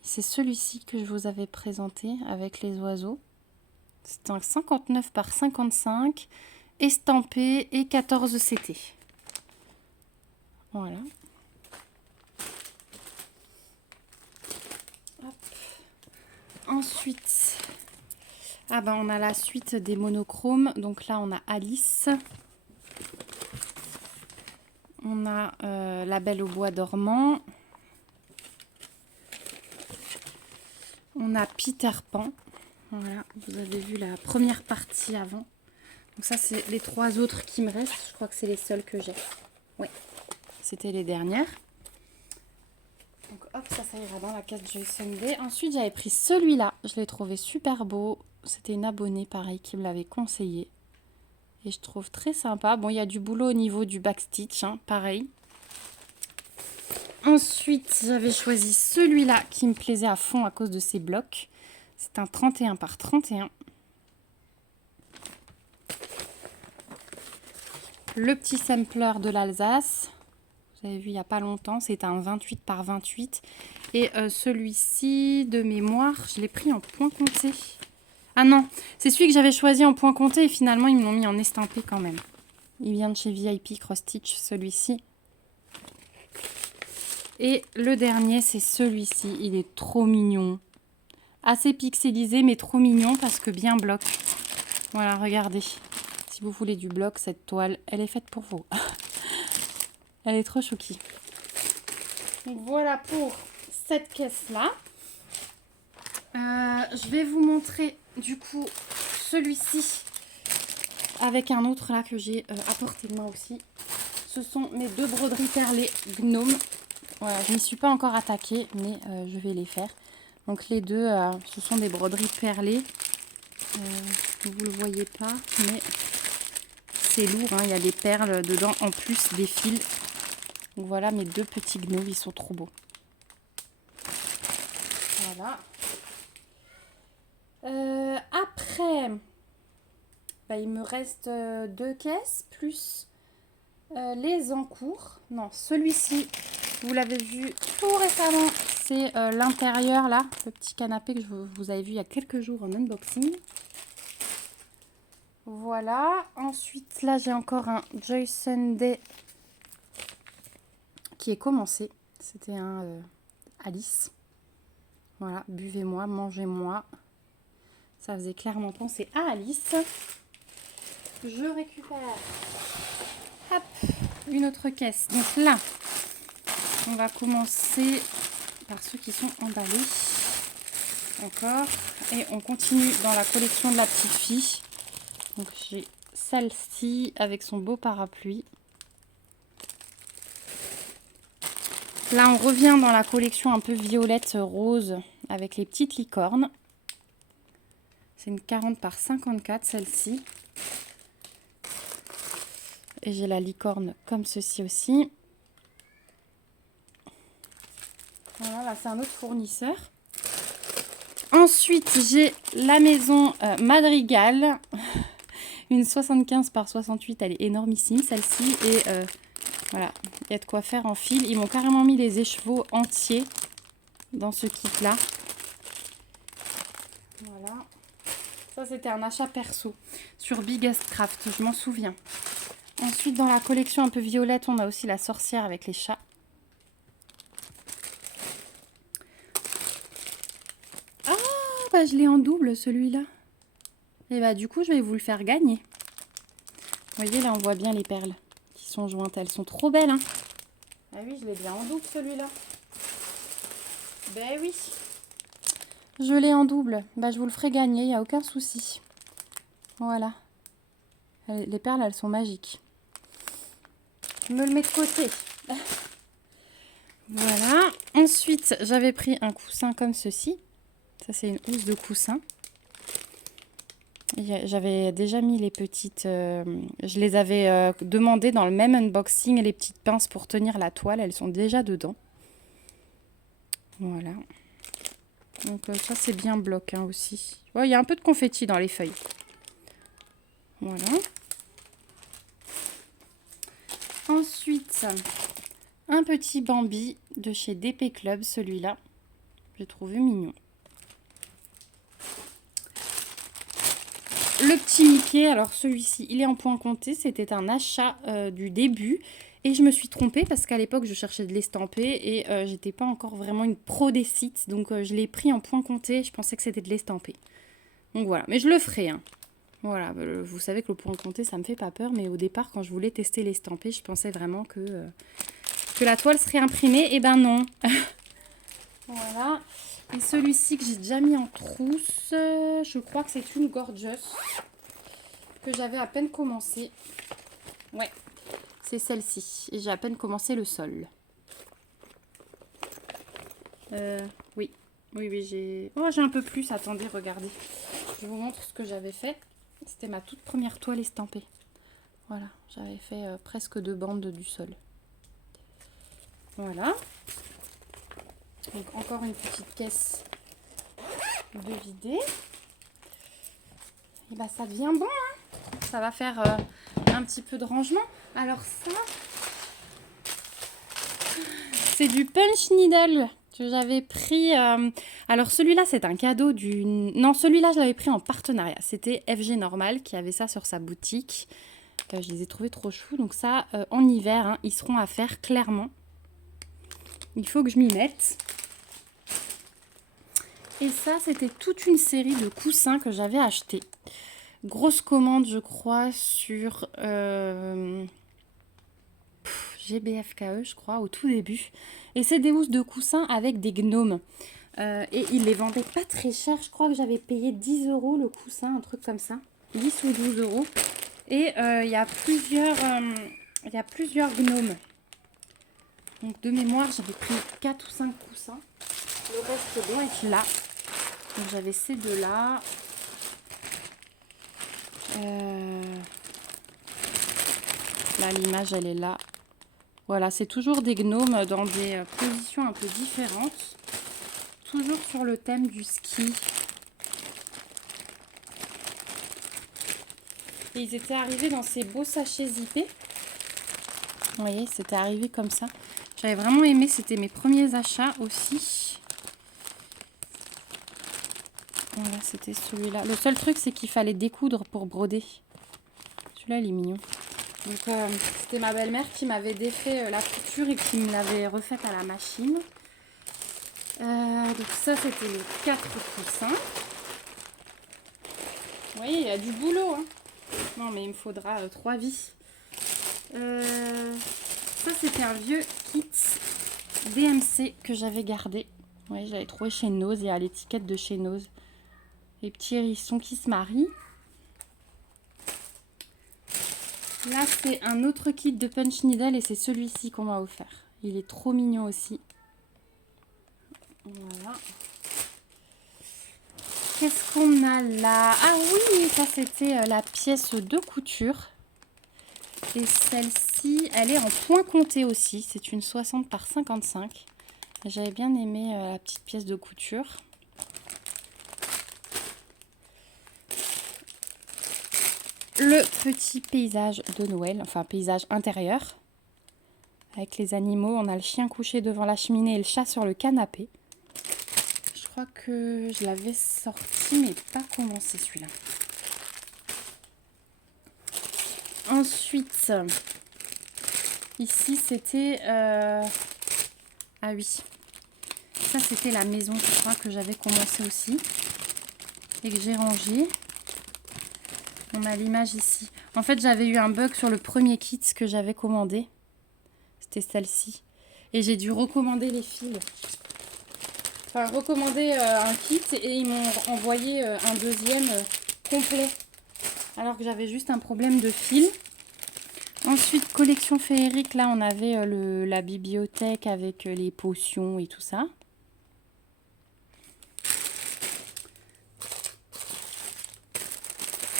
C'est celui-ci que je vous avais présenté avec les oiseaux. C'est un 59 par 55, estampé et 14 CT. Voilà. Hop. Ensuite, on a la suite des monochromes. Donc là, on a Alice. On a La Belle au bois dormant. On a Peter Pan. Voilà, vous avez vu la première partie avant. Donc ça, c'est les 3 autres qui me restent. Je crois que c'est les seuls que j'ai. Oui, c'était les dernières. Donc hop, ça ira dans la case Joy Sunday. Ensuite, j'avais pris celui-là. Je l'ai trouvé super beau. C'était une abonnée, pareil, qui me l'avait conseillé. Et je trouve très sympa. Bon, il y a du boulot au niveau du backstitch, hein, pareil. Ensuite, j'avais choisi celui-là qui me plaisait à fond à cause de ses blocs. C'est un 31 par 31. Le petit sampler de l'Alsace. Vous avez vu il n'y a pas longtemps. C'est un 28 par 28. Et celui-ci, de mémoire, je l'ai pris en point compté. Ah non, c'est celui que j'avais choisi en point compté et finalement, ils me l'ont mis en estampé quand même. Il vient de chez VIP Cross Stitch, celui-ci. Et le dernier, c'est celui-ci. Il est trop mignon. Assez pixelisé, mais trop mignon parce que bien bloc. Voilà, regardez. Si vous voulez du bloc, cette toile, elle est faite pour vous. Elle est trop chouki. Donc voilà pour cette caisse-là. Je vais vous montrer du coup celui-ci avec un autre là que j'ai apporté de moi aussi. Ce sont mes 2 broderies perlées gnome. Voilà, je n'y suis pas encore attaquée, mais je vais les faire. Donc les deux, ce sont des broderies perlées. Vous ne le voyez pas, mais c'est lourd, hein. Il y a des perles dedans en plus des fils. Donc voilà mes 2 petits gnomes, ils sont trop beaux. Voilà. Après, il me reste 2 caisses plus les encours. Non, celui-ci, vous l'avez vu tout récemment. C'est l'intérieur là, le petit canapé que vous avez vu il y a quelques jours en unboxing. Voilà. Ensuite, là, j'ai encore un Joy Sunday qui est commencé. C'était un Alice. Voilà, buvez-moi, mangez-moi. Ça faisait clairement penser à Alice. Je récupère hop, une autre caisse. Donc là, on va commencer par ceux qui sont emballés. Encore. Et on continue dans la collection de la petite fille. Donc j'ai celle-ci avec son beau parapluie. Là, on revient dans la collection un peu violette rose avec les petites licornes. C'est une 40 par 54, celle-ci. Et j'ai la licorne comme ceci aussi. Voilà, là, c'est un autre fournisseur. Ensuite, j'ai la maison Madrigal. Une 75 par 68, elle est énormissime, celle-ci. Et voilà, il y a de quoi faire en fil. Ils m'ont carrément mis les écheveaux entiers dans ce kit-là. Voilà. Ça, c'était un achat perso sur Biggest Craft, je m'en souviens. Ensuite, dans la collection un peu violette, on a aussi la sorcière avec les chats. Ah, bah je l'ai en double celui-là. Et bah du coup, je vais vous le faire gagner. Vous voyez, là, on voit bien les perles qui sont jointes. Elles sont trop belles, hein. Ah oui, je l'ai bien en double celui-là. Ben oui. Je l'ai en double. Bah, je vous le ferai gagner, il n'y a aucun souci. Voilà. Les perles, elles sont magiques. Je me le mets de côté. Voilà. Ensuite, j'avais pris un coussin comme ceci. Ça, c'est une housse de coussin. J'avais déjà mis les petites... je les avais demandées dans le même unboxing, les petites pinces pour tenir la toile. Elles sont déjà dedans. Voilà. Donc ça, c'est bien bloc hein, aussi. Oh, il y a un peu de confetti dans les feuilles. Voilà. Ensuite, un petit Bambi de chez DP Club, celui-là. J'ai trouvé mignon. Le petit Mickey, alors celui-ci, il est en point compté. C'était un achat du début. Et je me suis trompée parce qu'à l'époque, je cherchais de l'estamper et j'étais pas encore vraiment une pro des sites. Donc je l'ai pris en point compté. Je pensais que c'était de l'estamper. Donc voilà, mais je le ferai. Hein. Voilà, vous savez que le point compté, ça me fait pas peur. Mais au départ, quand je voulais tester l'estamper, je pensais vraiment que la toile serait imprimée. Et ben non. Voilà. Et celui-ci que j'ai déjà mis en trousse, je crois que c'est une Gorgeous que j'avais à peine commencé. Ouais, c'est celle-ci. Et j'ai à peine commencé le sol. Oui, j'ai... Oh, j'ai un peu plus. Attendez, regardez. Je vous montre ce que j'avais fait. C'était ma toute première toile estampée. Voilà, j'avais fait presque 2 bandes du sol. Voilà. Donc encore une petite caisse de vider. Et bah ça devient bon, hein. Ça va faire un petit peu de rangement. Alors ça, c'est du punch needle que j'avais pris. Alors celui-là, c'est un cadeau du... Non, celui-là, je l'avais pris en partenariat. C'était FG Normal qui avait ça sur sa boutique. Je les ai trouvés trop choux. Donc ça, en hiver, hein, ils seront à faire clairement. Il faut que je m'y mette. Et ça, c'était toute une série de coussins que j'avais achetés. Grosse commande, je crois, sur GBFKE, je crois, au tout début. Et c'est des housses de coussins avec des gnomes. Et ils les vendaient pas très cher. Je crois que j'avais payé 10 € le coussin, un truc comme ça. 10 ou 12 €. Et il y a plusieurs gnomes. Donc de mémoire, j'avais pris 4 ou 5 coussins. Le reste doit être là. Donc j'avais ces deux-là. Là, l'image, elle est là. Voilà, c'est toujours des gnomes dans des positions un peu différentes. Toujours sur le thème du ski. Et ils étaient arrivés dans ces beaux sachets zippés. Vous voyez, c'était arrivé comme ça. J'avais vraiment aimé, c'était mes premiers achats aussi. Voilà, c'était celui-là. Le seul truc, c'est qu'il fallait découdre pour broder. Celui-là, il est mignon. Donc, c'était ma belle-mère qui m'avait défait la couture et qui me l'avait refaite à la machine. Donc ça, c'était les 4 coussins. Vous voyez, il y a du boulot. Hein. Non, mais il me faudra 3 vis. Ça, c'était un vieux kit DMC que j'avais gardé. Oui, je l'avais trouvé chez Nose et à l'étiquette de chez Nose. Les petits hérissons qui se marient. Là, c'est un autre kit de punch needle et c'est celui-ci qu'on m'a offert. Il est trop mignon aussi. Voilà. Qu'est-ce qu'on a là? Ah oui, ça c'était la pièce de couture. Et celle-ci, elle est en point compté aussi. C'est une 60 par 55. J'avais bien aimé la petite pièce de couture. Le petit paysage de Noël, enfin paysage intérieur. Avec les animaux, on a le chien couché devant la cheminée et le chat sur le canapé. Je crois que je l'avais sorti, mais pas commencé celui-là. Ensuite, ici c'était... Ah oui, ça c'était la maison, je crois, que j'avais commencé aussi. Et que j'ai rangé. On a l'image ici. En fait, j'avais eu un bug sur le premier kit que j'avais commandé. C'était celle-ci. Et j'ai dû recommander les fils. Enfin, recommander un kit et ils m'ont envoyé un deuxième complet. Alors que j'avais juste un problème de fil. Ensuite, collection féerique. Là, on avait la bibliothèque avec les potions et tout ça.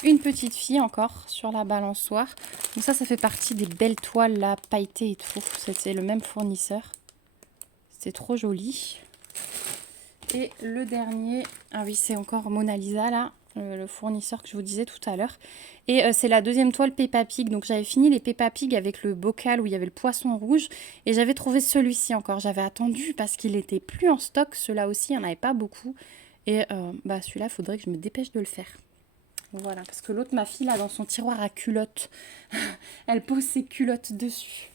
Une petite fille encore sur la balançoire. Donc ça fait partie des belles toiles là, pailletées et tout. C'était le même fournisseur. C'est trop joli. Et le dernier, ah oui, c'est encore Mona Lisa là, le fournisseur que je vous disais tout à l'heure. Et c'est la deuxième toile Peppa Pig. Donc j'avais fini les Peppa Pig avec le bocal où il y avait le poisson rouge. Et j'avais trouvé celui-ci encore. J'avais attendu parce qu'il n'était plus en stock. Ceux-là aussi, il n'y en avait pas beaucoup. Et celui-là, il faudrait que je me dépêche de le faire. Voilà, parce que l'autre, ma fille, là, dans son tiroir à culottes, elle pose ses culottes dessus.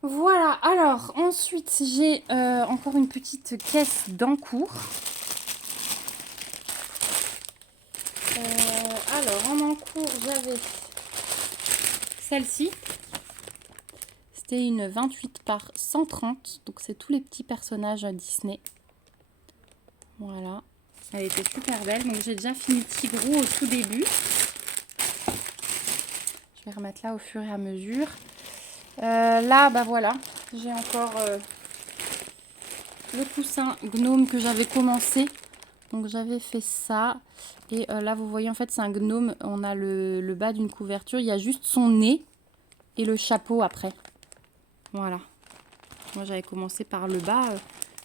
Voilà, alors, ensuite, j'ai encore une petite caisse d'encours. Alors, en encours, j'avais celle-ci. C'était une 28 par 130, donc c'est tous les petits personnages Disney. Voilà. Elle était super belle, donc j'ai déjà fini Tigrou au tout début. Je vais remettre là au fur et à mesure. Là, bah voilà, j'ai encore le coussin gnome que j'avais commencé. Donc j'avais fait ça. Et là, vous voyez, en fait, c'est un gnome. On a le bas d'une couverture. Il y a juste son nez et le chapeau après. Voilà. Moi, j'avais commencé par le bas.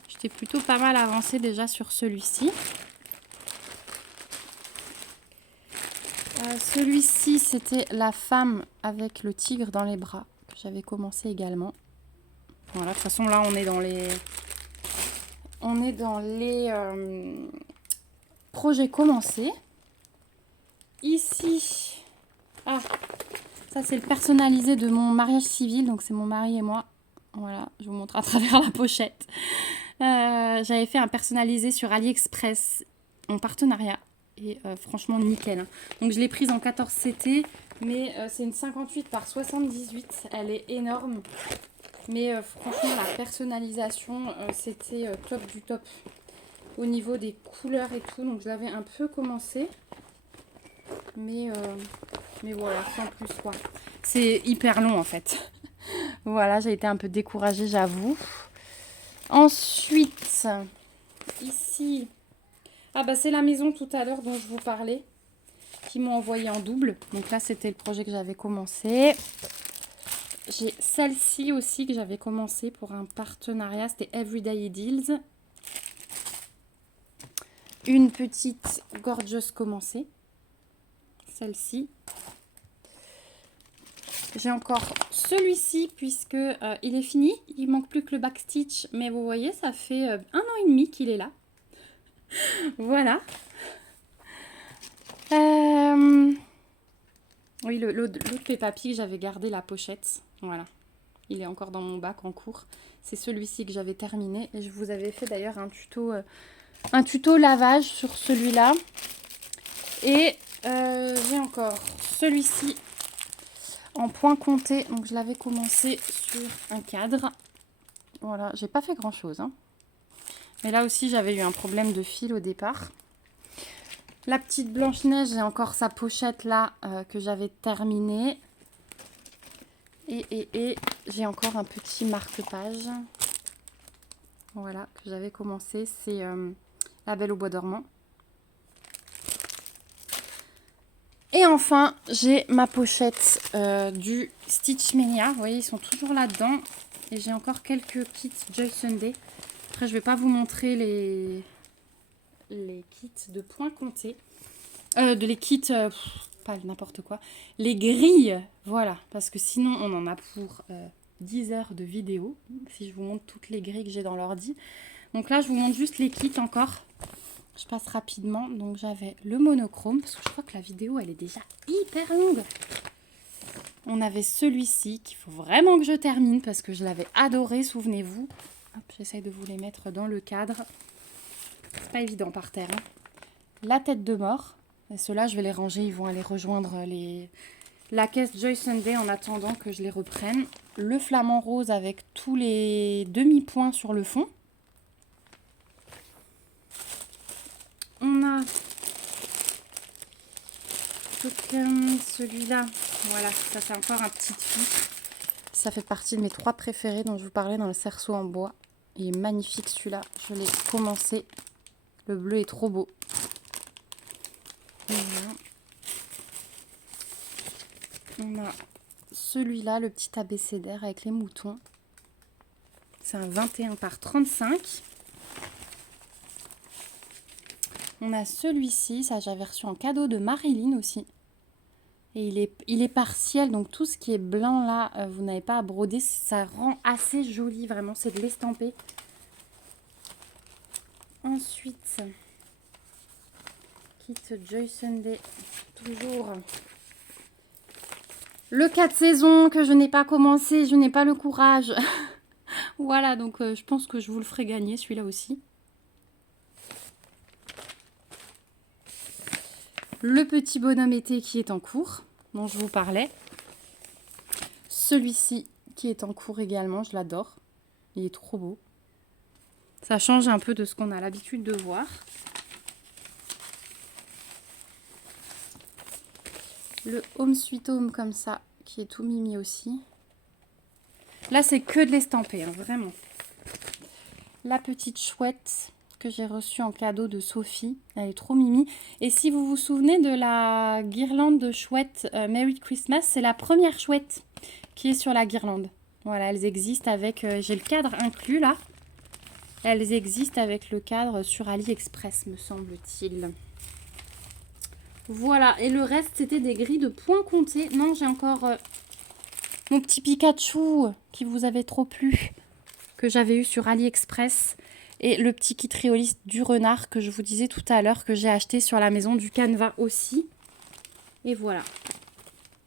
J'étais plutôt pas mal avancée déjà sur celui-ci. Celui-ci, c'était la femme avec le tigre dans les bras, que j'avais commencé également. Voilà, de toute façon, là, on est dans les projets commencés. Ici, ça, c'est le personnalisé de mon mariage civil, donc c'est mon mari et moi. Voilà, je vous montre à travers la pochette. J'avais fait un personnalisé sur AliExpress en partenariat. Et franchement nickel. Donc je l'ai prise en 14 CT. Mais c'est une 58 par 78. Elle est énorme. Mais franchement la personnalisation c'était top du top. Au niveau des couleurs et tout. Donc je l'avais un peu commencé. Mais voilà, sans plus quoi. C'est hyper long en fait. Voilà, j'ai été un peu découragée, j'avoue. Ensuite, ici... Ah bah c'est la maison tout à l'heure dont je vous parlais, qui m'ont envoyé en double. Donc là c'était le projet que j'avais commencé. J'ai celle-ci aussi que j'avais commencé pour un partenariat, c'était Everyday Deals. Une petite Gorgeous commencée, celle-ci. J'ai encore celui-ci puisque il est fini, il manque plus que le backstitch, mais vous voyez ça fait 1 an et demi qu'il est là. Voilà. Oui, l'autre Peppa Pig, j'avais gardé la pochette. Voilà. Il est encore dans mon bac en cours. C'est celui-ci que j'avais terminé. Et je vous avais fait d'ailleurs un tuto lavage sur celui-là. Et j'ai encore celui-ci en point compté. Donc je l'avais commencé sur un cadre. Voilà, j'ai pas fait grand-chose, hein. Mais là aussi, j'avais eu un problème de fil au départ. La petite Blanche-Neige, j'ai encore sa pochette là que j'avais terminée. Et j'ai encore un petit marque-page. Voilà, que j'avais commencé. C'est La Belle au Bois dormant. Et enfin, j'ai ma pochette du Stitch Mania. Vous voyez, ils sont toujours là-dedans. Et j'ai encore quelques kits Joy Sunday. Après, je ne vais pas vous montrer les kits de points comptés. Les kits, pas n'importe quoi. Les grilles, voilà. Parce que sinon, on en a pour 10 heures de vidéo. Si je vous montre toutes les grilles que j'ai dans l'ordi. Donc là, je vous montre juste les kits encore. Je passe rapidement. Donc j'avais le monochrome. Parce que je crois que la vidéo, elle est déjà hyper longue. On avait celui-ci qu'il faut vraiment que je termine parce que je l'avais adoré, souvenez-vous. J'essaye de vous les mettre dans le cadre. C'est pas évident par terre. Hein. La tête de mort. Et ceux-là, je vais les ranger. Ils vont aller rejoindre la caisse Joy Sunday en attendant que je les reprenne. Le flamant rose avec tous les demi-points sur le fond. On a celui-là. Voilà, ça c'est encore un petit truc. Ça fait partie de mes 3 préférés dont je vous parlais dans le cerceau en bois. Il est magnifique celui-là. Je l'ai commencé. Le bleu est trop beau. Voilà. On a celui-là, le petit abécédaire avec les moutons. C'est un 21 par 35. On a celui-ci, ça j'avais reçu en cadeau de Marilyn aussi. Et il est partiel, donc tout ce qui est blanc là, vous n'avez pas à broder. Ça rend assez joli, vraiment, c'est de l'estamper. Ensuite, kit Joy Sunday, toujours le 4 saisons que je n'ai pas commencé, je n'ai pas le courage. Voilà, donc je pense que je vous le ferai gagner celui-là aussi. Le petit bonhomme été qui est en cours, dont je vous parlais. Celui-ci qui est en cours également, je l'adore. Il est trop beau. Ça change un peu de ce qu'on a l'habitude de voir. Le Home Sweet Home comme ça, qui est tout mimi aussi. Là, c'est que de l'estamper, hein, vraiment. La petite chouette que j'ai reçue en cadeau de Sophie. Elle est trop mimi. Et si vous vous souvenez de la guirlande de chouette Merry Christmas, c'est la première chouette qui est sur la guirlande. Voilà, elles existent avec... j'ai le cadre inclus là. Elles existent avec le cadre sur AliExpress, me semble-t-il. Voilà, et le reste, c'était des grilles de points comptés. Non, j'ai encore mon petit Pikachu qui vous avait trop plu, que j'avais eu sur AliExpress. Et le petit kit Riolis du renard que je vous disais tout à l'heure, que j'ai acheté sur la maison du Canva aussi. Et voilà.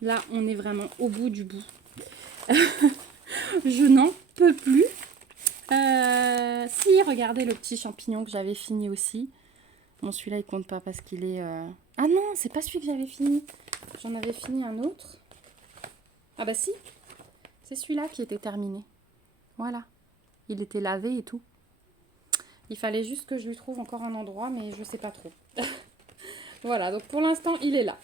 Là, on est vraiment au bout du bout. Je n'en peux plus. Si, regardez le petit champignon que j'avais fini aussi. Bon, celui-là, il compte pas parce qu'il est... Ah non, c'est pas celui que j'avais fini. J'en avais fini un autre. Ah bah si. C'est celui-là qui était terminé. Voilà. Il était lavé et tout. Il fallait juste que je lui trouve encore un endroit, mais je sais pas trop. Voilà, donc pour l'instant, il est là.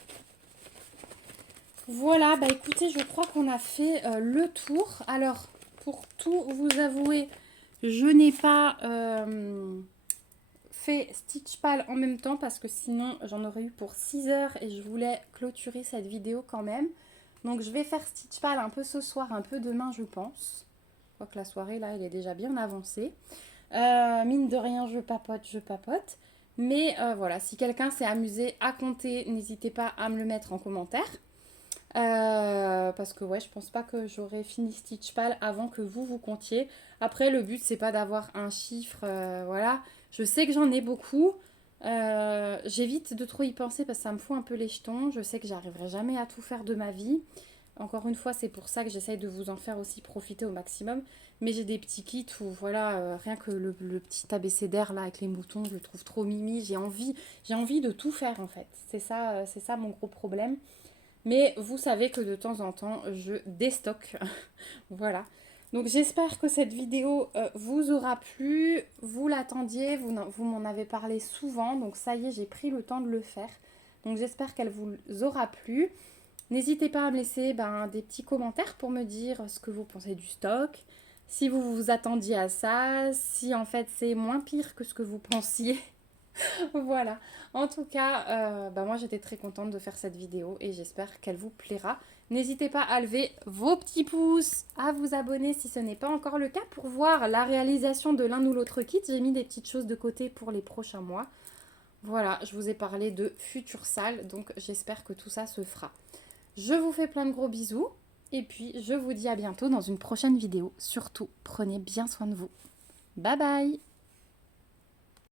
Voilà, bah écoutez, je crois qu'on a fait le tour. Alors, pour tout vous avouer, je n'ai pas fait Stitch Pal en même temps parce que sinon, j'en aurais eu pour 6 heures et je voulais clôturer cette vidéo quand même. Donc, je vais faire Stitch Pal un peu ce soir, un peu demain, je pense. Je crois que la soirée, là, elle est déjà bien avancée. Mine de rien, je papote. Mais voilà, si quelqu'un s'est amusé à compter, n'hésitez pas à me le mettre en commentaire. Parce que ouais, je pense pas que j'aurais fini Stitch Pal avant que vous comptiez. Après, le but, c'est pas d'avoir un chiffre, voilà. Je sais que j'en ai beaucoup. J'évite de trop y penser parce que ça me fout un peu les jetons. Je sais que j'arriverai jamais à tout faire de ma vie. Encore une fois, c'est pour ça que j'essaye de vous en faire aussi profiter au maximum. Mais j'ai des petits kits où, voilà, rien que le petit abécédaire là avec les moutons, je le trouve trop mimi. J'ai envie de tout faire en fait. C'est ça mon gros problème. Mais vous savez que de temps en temps, je déstocke. Voilà. Donc j'espère que cette vidéo vous aura plu. Vous l'attendiez, vous m'en avez parlé souvent. Donc ça y est, j'ai pris le temps de le faire. Donc j'espère qu'elle vous aura plu. N'hésitez pas à me laisser des petits commentaires pour me dire ce que vous pensez du stock. Si vous vous attendiez à ça, si en fait c'est moins pire que ce que vous pensiez. Voilà. En tout cas, moi j'étais très contente de faire cette vidéo et j'espère qu'elle vous plaira. N'hésitez pas à lever vos petits pouces, à vous abonner si ce n'est pas encore le cas pour voir la réalisation de l'un ou l'autre kit. J'ai mis des petites choses de côté pour les prochains mois. Voilà, je vous ai parlé de futures salles, donc j'espère que tout ça se fera. Je vous fais plein de gros bisous et puis je vous dis à bientôt dans une prochaine vidéo. Surtout, prenez bien soin de vous. Bye bye!